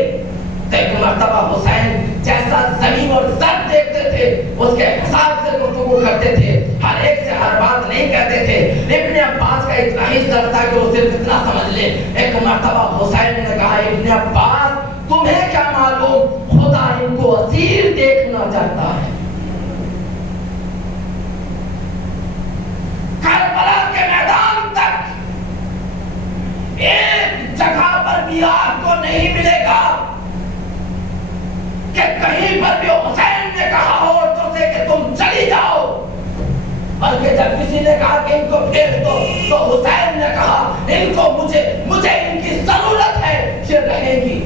تو ایک مرتبہ حسین جیسا زمین اور زر دیکھتے تھے اس کے حساب سے گفتگو کرتے تھے, ہر ایک سے ہر بات نہیں کہتے تھے. ابن عباس کا اتنا ہی ڈر تھا کہ وہ صرف اتنا سمجھ لے. ایک مرتبہ حسین نے کہا ابن عباس تمہیں کیا معلوم, خدا ان کو اسیر دیکھنا چاہتا ہے. کربلا کے میدان تک ایک جگہ پر بھی آپ کو نہیں ملے گا کہ کہیں پر بھی حسین نے کہا ہو عورتوں سے کہ تم چلی جاؤ, بلکہ جب کسی نے کہا کہ ان کو پھیر دو تو حسین نے کہا ان کو مجھے ان کی ضرورت ہے, یہ رہے گی,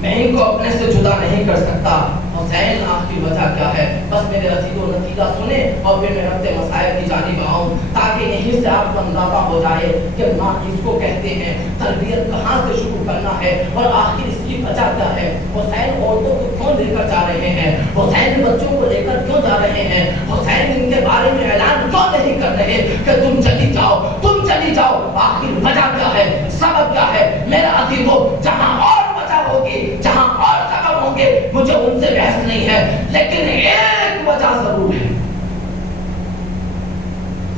میں ان کو اپنے سے جدا نہیں کر سکتا. حسین آخری وجہ کیا ہے؟ بس میرے رسید و نتیجہ سنیں اور پھر میں ربط مسائل کی جانب آؤں تاکہ یہیں سے آپ کو اندازہ ہو جائے کہ ماں کس کو کہتے ہیں, تربیت کہاں سے شروع کرنا ہے اور آخر اس کی وجہ کیا ہے. حسین عورتوں کو کیوں لے کر جا رہے ہیں, حسین بچوں کو لے کر کیوں جا رہے ہیں, حسین ان کے بارے میں اعلان کیوں نہیں کر رہے کہ تم چلی جاؤ, تم چلی جاؤ؟ آخر وجہ کیا ہے, سبب کیا ہے؟ میرا عزیزو, جہاں اور وجہ ہوگی, جہاں اور سبب ہوں گے, مجھے ان سے بحث نہیں ہے, لیکن ایک وجہ ضرور ہے.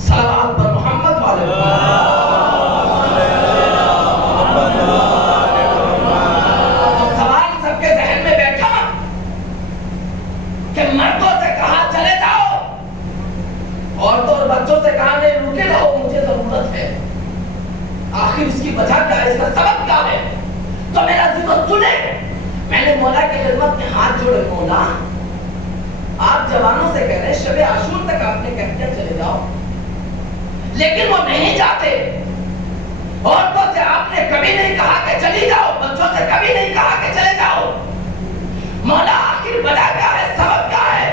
صلوات پر محمد والے تو سوال سب کے ذہن میں بیٹھا کہ مردوں سے کہا چلے جاؤ, عورتوں اور بچوں سے کہا نہیں رکے رہو, مجھے ضرورت ہے. آخر اس کی وجہ کیا ہے, اس کا سبب کیا ہے؟ تو میرا ذکر سنے. میں نے مولا کی خدمت میں ہاتھ جوڑے, مولا آپ جوانوں سے کہہ رہے ہیں شب عاشور تک آپ نے کہہ دیا چلے جاؤ, لیکن وہ نہیں جاتے. عورتوں سے آپ نے کبھی نہیں کہا کہ چلی جاؤ, بچوں سے کبھی نہیں کہا کہ چلے جاؤ. مولا آخر وجہ کیا ہے, سبب کیا ہے؟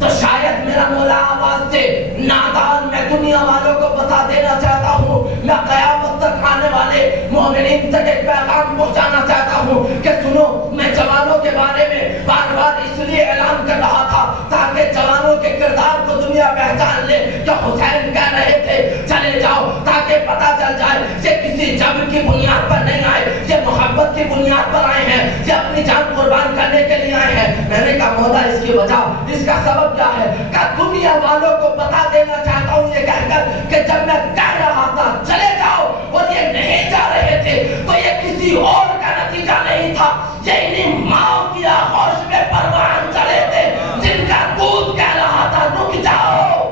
تو شاید میرا مولا آواز سے نادان میں دنیا والوں کو بتا دینا چاہتا ہوں, میں قیامت تک آنے والے مومنین تک ایک پیغام پہنچانا چاہتا ہوں کہ سنو, میں جوانوں کے بارے میں بار بار اس لیے اعلان کر رہا تھا تاکہ جوانوں کے کردار کو دنیا پہچان لے کہ حسین کہہ رہے تھے چلے جاؤ, تاکہ پتہ چل جائے یہ کسی جبر کی بنیاد پر نہیں آئے, یہ محبت کی بنیاد پر آئے ہیں, یہ اپنی جان قربان کرنے کے لیے آئے ہیں. میں نے کہا مولا اس کی وجہ, اس کا سبب کیا ہے؟ کہ دنیا والوں کو بتا دینا چاہتا ہوں یہ کہہ کر کہ جب میں کہہ رہا تھا چلے جاؤ اور یہ نہیں جا رہے تھے تو یہ کسی اور کا نتیجہ یہ انہیں ماں کی آغوش میں پروان چڑھے تھے جن کا دودھ کہہ رہا تھا رک جاؤ،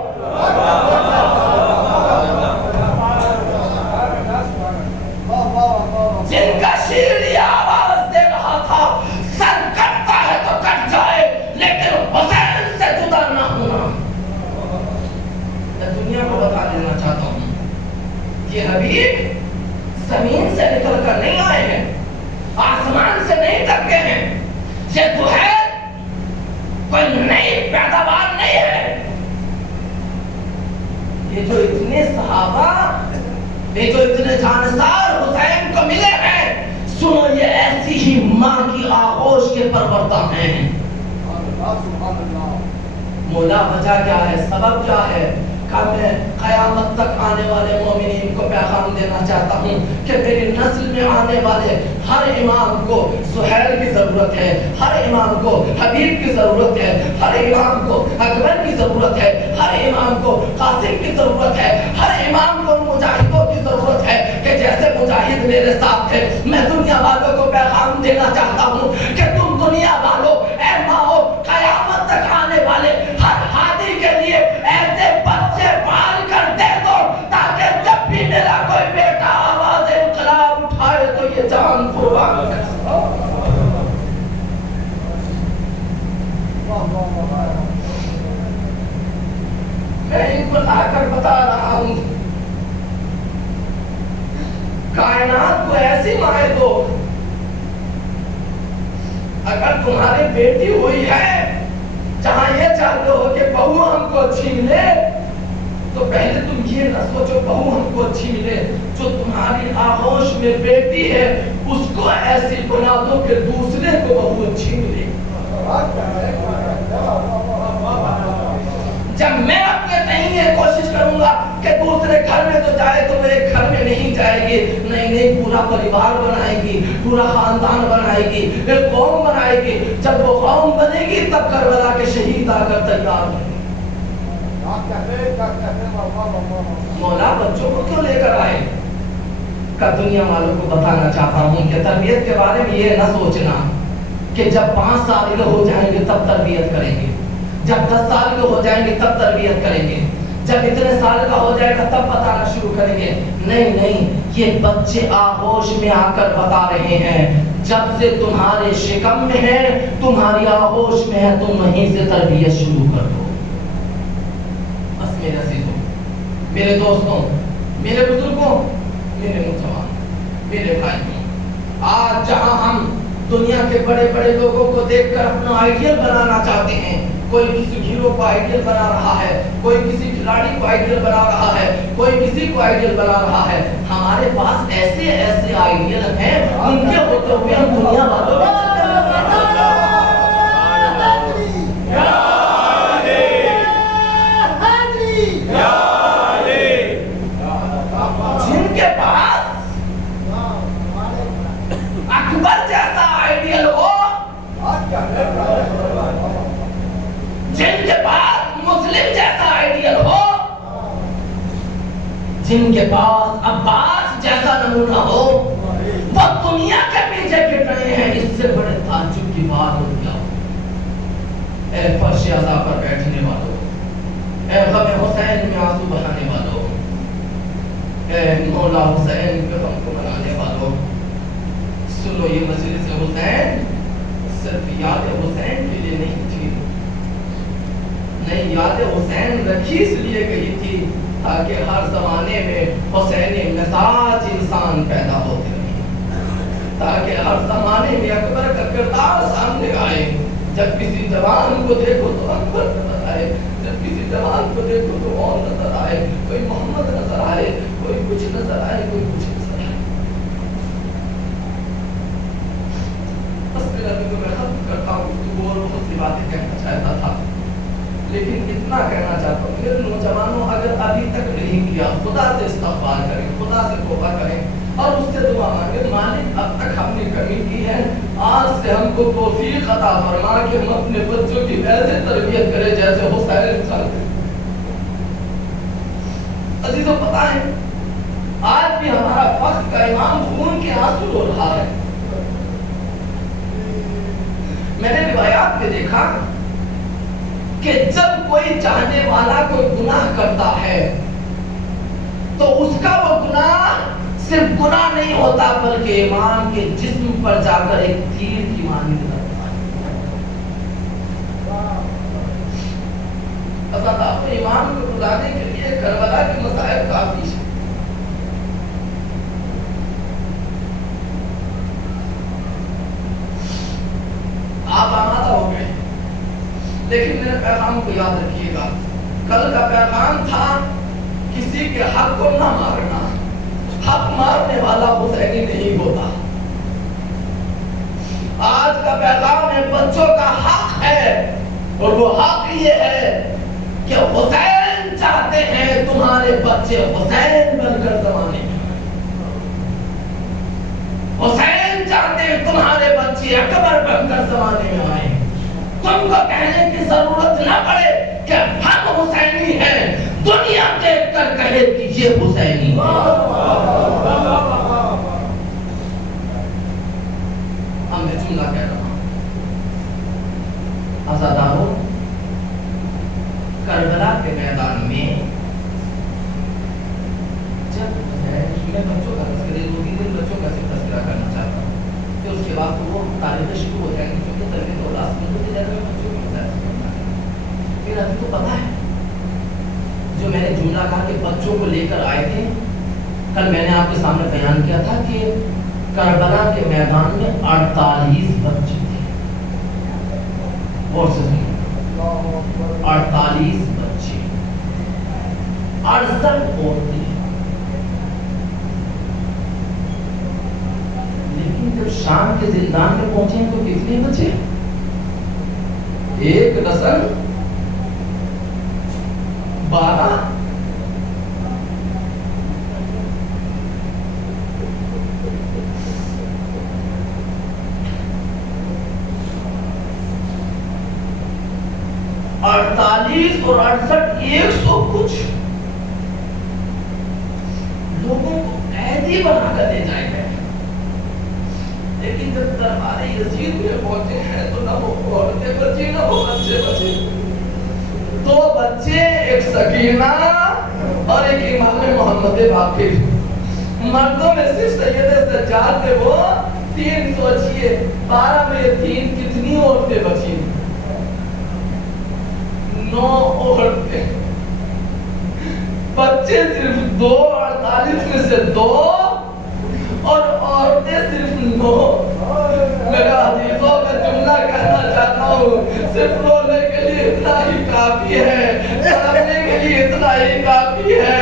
جن کا شیر یہ آواز دے رہا تھا سر کٹتا ہے تو کٹ جائے لیکن حسین سے جدا نہ ہونا۔ میں دنیا کو بتا دینا چاہتا ہوں یہ حبیب زمین سے نکل کر نہیں آئے ہیں، آسمان سے نہیں ٹپکے ہیں، یہ تو ہے کوئی نئی پیداوار نہیں ہے۔ یہ جو اتنے صحابہ، یہ جو اتنے جانسار حسین کو ملے ہیں، سنو یہ ایسی ہی ماں کی آغوش کے پروردہ ہیں۔ مولا وجہ کیا ہے، سبب کیا ہے؟ میں قیامت تک آنے والے مومنین کو پیغام دینا چاہتا ہوں کہ میری نسل میں آنے والے ہر امام کو سہیل کی ضرورت ہے، ہر امام کو حبیب کی ضرورت ہے، ہر امام کو اکبر کی ضرورت ہے، ہر امام کو قاسم کی ضرورت ہے، ہر امام کو مجاہدوں کی ضرورت ہے کہ جیسے مجاہد میرے ساتھ تھے۔ میں دنیا والوں کو پیغام دینا چاہتا ہوں کہ تم دنیا والوں، اے ماؤ، قیامت تک آنے والے ہر ہادی کے لیے ایسے بچے پال کر دے دو تاکہ جب بھی میرا کوئی بیٹا آواز انقلاب اٹھائے تو یہ جان قربان کر سکتا۔ میں ان کو لا کر بتا رہا ہوں کائنات کو ایسی مائے دو، اگر تمہاری بیٹی ہوئی ہے جہاں یہ چاہتے ہو کہ بہو ہم کو چھین لے تو پہلے تم یہ نہ سوچو بہو ہم کو اچھی ملے، جو تمہاری آغوش میں بیٹی ہے اس کو ایسی بنا دو کہ دوسرے کو بہو اچھی ملے۔ جب میں اپنے نہیں یہ کوشش کروں گا کہ دوسرے گھر میں تو جائے تو میرے گھر میں نہیں جائے گی، نہیں پورا پریوار بنائے گی، پورا خاندان بنائے گی، ایک قوم بنائے گی۔ جب وہ قوم بنے گی تب کربلا کے شہید آ کر تیار ہوں۔ مولا بچوں کو کیوں لے کر آئے؟ کا دنیا والوں کو بتانا چاہتا ہوں کہ تربیت کے بارے میں یہ نہ سوچنا کہ جب 5 سال کے ہو جائیں گے تب تربیت کریں گے، جب 10 سال کے ہو جائیں گے تب تربیت کریں گے، جب اتنے سال کا ہو جائے گا تب بتانا شروع کریں گے۔ نہیں، یہ بچے آغوش میں آ کر بتا رہے ہیں، جب سے تمہارے شکم میں ہے، تمہاری آغوش میں ہے، تم وہیں سے تربیت شروع کر دو۔ بس میرے عزیزوں، میرے دوستوں، میرے بزرگوں، میرے نوجوان، میرے بھائیوں، آج جہاں ہم دنیا کے بڑے بڑے لوگوں کو دیکھ کر اپنا آئیڈیل بنانا چاہتے ہیں، کوئی کسی ہیرو کو آئیڈیل بنا رہا ہے، کوئی کسی کھلاڑی کو آئیڈیل بنا رہا ہے، کوئی کسی کو آئیڈیل بنا رہا ہے، ہمارے پاس ایسے آئیڈیل ہیں، ان کے ہوتے ہوئے ہم دنیا والوں میں جن کے پاس اکبر جیسا آئیڈیل ہو، جن کے پاس مسلم جیسا آئیڈیل ہو، جن کے پاس عباس جیسا نمونہ ہو، وہ دنیا کے پیچھے پھر رہے ہیں۔ اس سے بڑے تعجب کی بات ہو کیا ہو؟ اے فرش عزا پر بیٹھنے والوں، اے غم حسین میں آنسو بہانے والوں، اے مولا حسین کے غم کو منانے والوں، سنو یہ مجلس حسین صرف یاد حسین کے لیے نہیں تھی، نہیں، یاد حسین رکھی اس لیے گئی تھی تاکہ ہر زمانے میں حسینی مزاج انسان پیدا ہوتے رہے، تاکہ ہر زمانے میں اکبر کا کردار سامنے آئے۔ جب کسی جوان کو دیکھو تو اکبر نظر آئے، جب کسی جوان کو دیکھو تو اور نظر آئے، کوئی محمد نظر آئے، کوئی کچھ نظر آئے، کوئی کچھ نظر آئے۔ بس میرا تو میں ختم کرتا ہوں، وہ بہت سی باتیں کہنا چاہتا تھا، لیکن اتنا کہنا چاہتا ہوں میرے نوجوانوں، اگر ابھی تک نہیں کیا خدا سے استغفار کریں، خدا سے توبہ کریں اور اس سے دعا مانگیں، مالک اب تک ہم نے کمی کی ہے، آج سے ہم کو توفیق عطا فرما کہ ہم اپنے بچوں کی ایسے تربیت کریں جیسے حسین کرتے۔ عزیزوں پتہ ہے آج بھی ہمارا وقت کا امام خون کے آنسو رو رہا ہے، میں نے روایات میں دیکھا کہ جب کوئی چاہنے والا کوئی گناہ کرتا ہے تو اس کا وہ گناہ صرف گناہ نہیں ہوتا بلکہ امام کے جسم پر جا کر ایک تیر کی مانند لگتا ہے۔ اپنے امام کو بلانے کے لیے کربلا کے مصائب کافی ہے۔ آپ آمادہ ہو گئے، لیکن میرے پیغام کو یاد رکھیے گا، کل کا پیغام تھا کسی کے حق کو نہ مارنا، حق مارنے والا حسینی نہیں ہوتا۔ آج کا پیغام ہے بچوں کا حق ہے، اور وہ حق یہ ہے کہ حسین چاہتے ہیں تمہارے بچے حسین بن کر زمانے میں، حسین چاہتے ہیں تمہارے بچے اکبر بن کر زمانے میں آئیں۔ تم کو کہنے کی ضرورت نہ پڑے کہ ہم حسینی ہیں، دنیا دیکھ کر کہے کہ یہ حسینی ہے۔ اب میں جملہ کہہ رہا ہوں، عزاداروں، کربلا کے میدان میں جب میں بچوں کا تذکرہ، 2-3 دن بچوں کا تذکرہ کرنا چاہتا ہوں، پھر اس کے بعد وہ تاریخیں شروع ہو جائیں گی، کیونکہ تربیت اولاد میں بچوں کی مزاج کرنا ہے۔ پھر ابھی تو پتا ہے جو میں نے جملہ کہا کہ بچوں کو لے کر آئے تھے، کل میں نے آپ کے سامنے بیان کیا تھا کہ کربلا کے میدان میں 48 بچے تھے، اور 48 بچے، 68 عورتیں۔ لیکن جب شام کے زندان میں پہنچے ہیں تو کتنے بچے؟ 1 ڈزن 12۔ اور 68 100 کچھ لوگوں کو قیدی بنا کر لے جائے گئے۔ لیکن جب دربار یزید میں پہنچے ہیں تو نہ وہ عورتیں بچی نہ وہ بچے بچے، 2 بچے، ایک سکینہ اور ایک امام محمد باقر۔ مردوں میں صرف سید سجاد تھے، وہ 3 سوچئے 12 میں 3 کتنی عورتیں بچی؟ 9 عورتیں، بچے صرف 2، 48 میں سے 2 اور عورتیں صرف 9۔ میرا عزیزوں میں جملہ کہنا چاہتا ہوں، صرف رونے کے لیے اتنا ہی کافی ہے، سمجھنے کے لیے اتنا ہی کافی ہے۔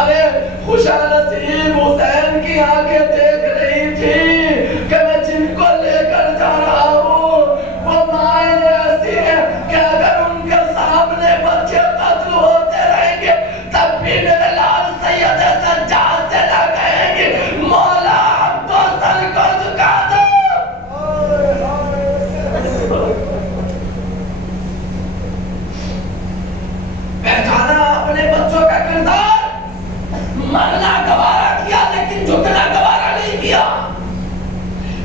ارے خوش نصیب حسین کی آنکھیں دیکھ رہی تھی کہ میں جن کو لے کر جا رہا ہوں وہ مائیں ایسی ہیں کہ اگر ان کے سامنے بچے قتل ہوتے رہیں گے تب بھی میرے لال سید سجاد سے نہ کہیں گے مولا اب تو سر کو جھکا دو۔ پہچانا اپنے بچوں کا کردار، مرنا گوارا کیا لیکن جھکنا گوارا نہیں کیا۔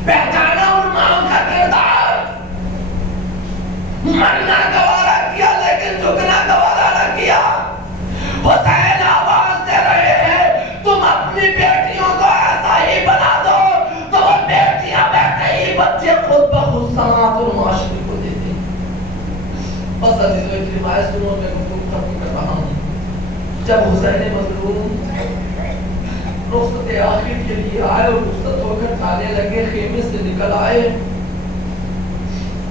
پہچانا ان ماں کا کردار، مرنا گوارا کیا لیکن جھکنا گوارا نہ کیا۔ حسین آواز دے رہے ہیں تم اپنی بیٹیوں کو ایسا ہی بنا دو تو وہ بیٹیاں بیٹھے ہی بچے خود بخود سماعت اور معاشرے کو دیتے۔ بس عزیزو ایک روایت سنو، میں گفتگو ختم کر رہا ہوں۔ جب حسین مظلوم رخصت آخر کے لیے آئے اور رخصت ہو کر جانے لگے، خیمے سے نکل آئے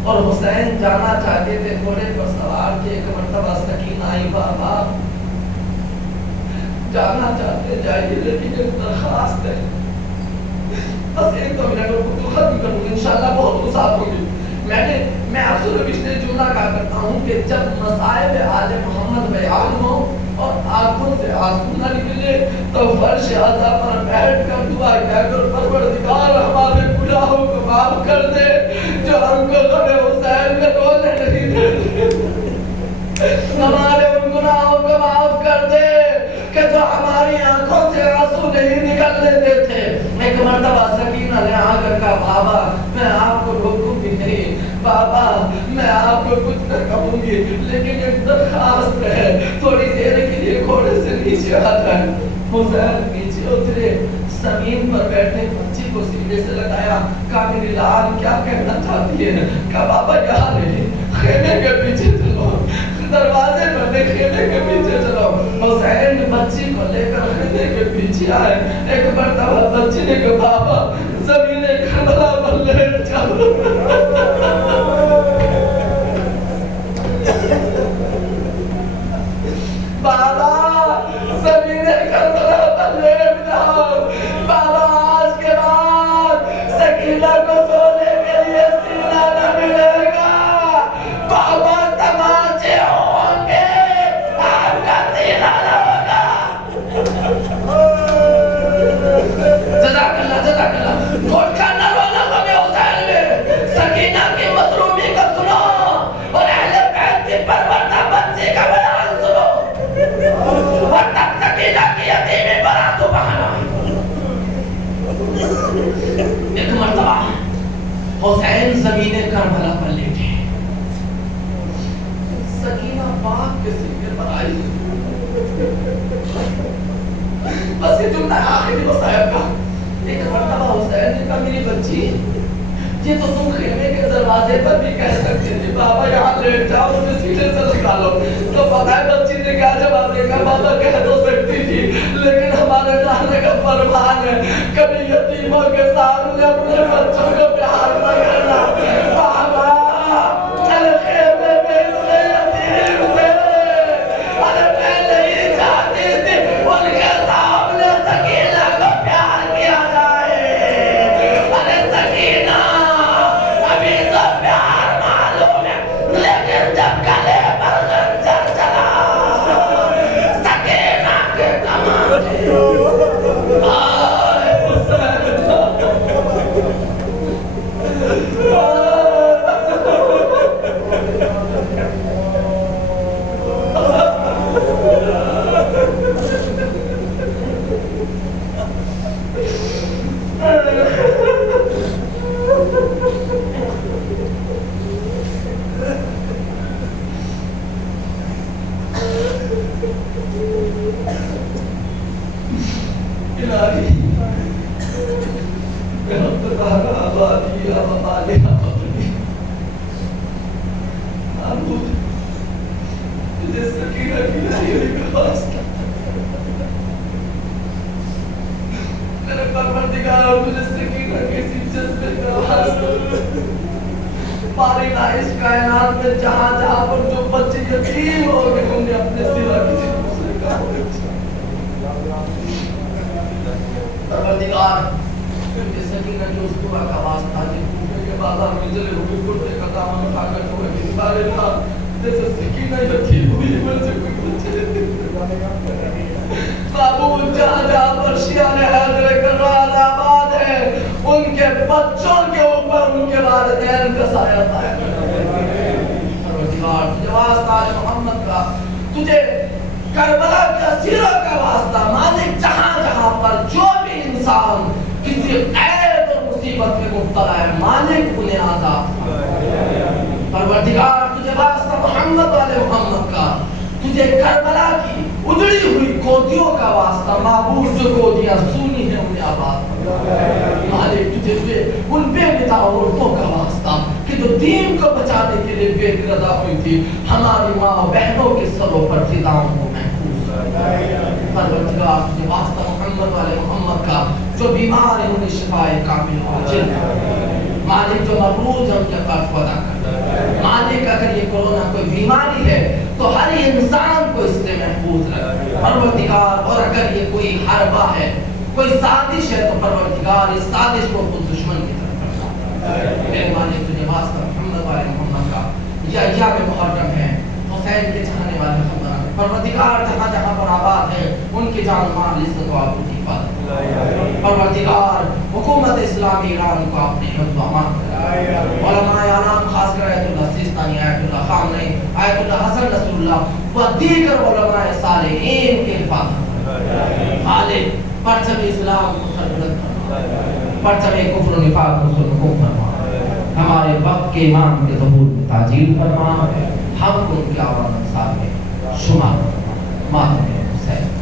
اور حسین جانا چاہتے تھے، گھوڑے پر سوار تھے۔ ایک مرتبہ سکینہ آئی، بابا جانا چاہتے جائیے لیکن ایک درخواست ہے۔ بس ایک 2 منٹ کو تو ختم کروں گی، انشاءاللہ بہت مساف ہوگی۔ میں اکثر پچھلے جملہ کہا کرتا ہوں کہ جب مصائب آل محمد بیان ہو اور آنکھوں سے آنسو نہ نکلے تو فرش اعلیٰ پر بیٹھ کر دعا کیا کر، پروردگار ہمارے گناہوں کو معاف کر دے جو ہم کو غم حسین میں رونے نہیں دیتے، ہمارے ان گناہوں کو معاف کر دے کہ جو ہماری آنکھوں سے آنسو نہیں نکلنے دیتے۔ ایک مرتبہ سکینہ نے آ کر کہا، بابا میں آپ کو روکوں گی نہیں، بابا کہوں گی، لیکن ایک درخواست ہے، تھوڑی دیر کے لیے گھوڑے سے نیچے آ جائے۔ حسین نیچے اترے، زمین پر بیٹھے بچی کو سینے سے لگایا، کہا میری لال کیا کہنا چاہتی ہے؟ کہا بابا یہاں نہیں، خیمے کے پیچھے چلو، دروازے پر نہیں، خیمے کے پیچھے چلو۔ حسین بچی کو لے کر خیمے کے پیچھے آئے۔ ایک مرتبہ بچی نے کہا بابا زمین کربلا پر لیٹ جاؤ۔ بابا زمین کربلا پر لیٹ جاؤ، بابا آج کے بعد سکینہ کو سونے کے لیے سینہ نہ ملے گا، بابا تماچے ہوں گے، آپ کا سینہ نہ ہوگا۔ جزاک اللہ، جزاک اللہ۔ کوٹ کا نروانہ غم حسین میں سکینہ کی مظلومی کو سنو اور اہل بیت کی پروردہ بچی کا بیان سنو، اور تب سکینہ کی یتیمی برات و بہانا۔ ایک مرتبہ حسین زمین کربلا پر لیٹے، سکینہ باپ کے سینے پر آئی، بس یہ جملہ آخری وصیت کا۔ ایک مرتبہ حسین نے کہا میری بچی یہ تو تم خیمے کے دروازے پر بھی کہہ سکتے تھے، بابا یہاں لیٹ جاؤ مجھے سینے سے نکالو، تو پتہ ہے بچی نے کیا جواب دے گا؟ بابا کہہ تو سکتی تھی لیکن ہمارے لانے کا فرمان ہے کبھی یتیموں کے سامنے اپنے بچوں کو پیار نہ کرنا۔ بابا خیمے میں اتنے یتیم تھے، ارے میں نہیں چاہتی تھی ان کے سامنے سکینہ کو پیار کیا جائے۔ ارے سکینہ ابھی تو پیار معلوم ہے، لیکن جب گلے پر خنجر چلا سکینہ کے تماچے آئے حسین۔ الہی برحمتک آبادی آبادی آبادی معبود تجھے سکینہ کی رہی کا واسطہ، میرے پروردگار تجھے سکینہ کسی جذبے کا واسطہ، پاری نائش کائنات میں جہاں جہاں پر جو بچے یتیم ہو گئے انہیں اپنے سوا کسی دوسرے کا ہو گئے۔ پروردگار ان کے سکینہ کی اس دعا کا واسطہ جن کوفے کے بازار میں جلے ہوئے کرتے کا دامن اٹھا کر ہوئے کہ سارے تھا جیسے سکینہ یتیم ہوئی مجھے کوئی بچے معبود جہاں جہاں پر شیعہ حیدر کرار آباد ہے ان کے بچوں کے اوپر ان کے والدین کا سایہ طائب کر۔ پروردگار تجھے واسطہ ہے محمد کا، تجھے کربلا کا سیرہ کا واسطہ، مالک جہاں جہاں پر جو بھی انسان کسی قید اور مصیبت میں مبتلا ہے مالک انہیں آزاد کر۔ پروردگار تجھے واسطہ محمد والے محمد کا، تجھے کربلا کی اجڑی ہوئی گودیوں کا واسطہ، معبود جو گودیاں سونی ہیں انہیں آباد کر۔ مالک تجھے ان بے ودا عورتوں کا واسطہ کہ جو دین کو بچانے کے لیے بے رضا ہوئی تھی، ہماری ماں بہنوں کے سروں پر فضاؤں کو محفوظ کر۔ پروردگار تجھے واسطہ محمد والے محمد کا، جو بیمار ہیں انہیں شفائے کامل عاجل کر۔ مالک جو مقروض ہیں ان کے قرض ادا کر۔ مالک اگر یہ کورونا کوئی بیماری ہے تو ہر انسان کو اس سے محفوظ رکھ۔ پروردگار اور اگر یہ کوئی حربہ ہے کوئی سازش ہے تو پروردگار اس سازش کو خود دشمن کی طرف کرتا۔ میرے مالک تجھے واسطہ محمد والے محمد کا، یہ ایام محرم ہے، حسین کے چاہنے والے خبران پروردگار جہاں جہاں پر آباد ہیں ان کی جان مال عزت و آبرو کی حفاظت۔ پروردگار حکومت اسلامی ایران کو اپنے حفظ و امان کرے۔ علماء اعلام خاص کر آیت اللہ سیستانی، آیت اللہ خامنئی، آیت اللہ حسن رسول اللہ و دیگر علماء صالحین کی حفاظت کرے۔ مالک پرچم اسلام کو سربلند فرما، پرچم کفر و نفاق کو سرنگوں فرما، ہمارے وقت کے امام کے ظہور میں تعجیل فرما، ہم ماتم حسین.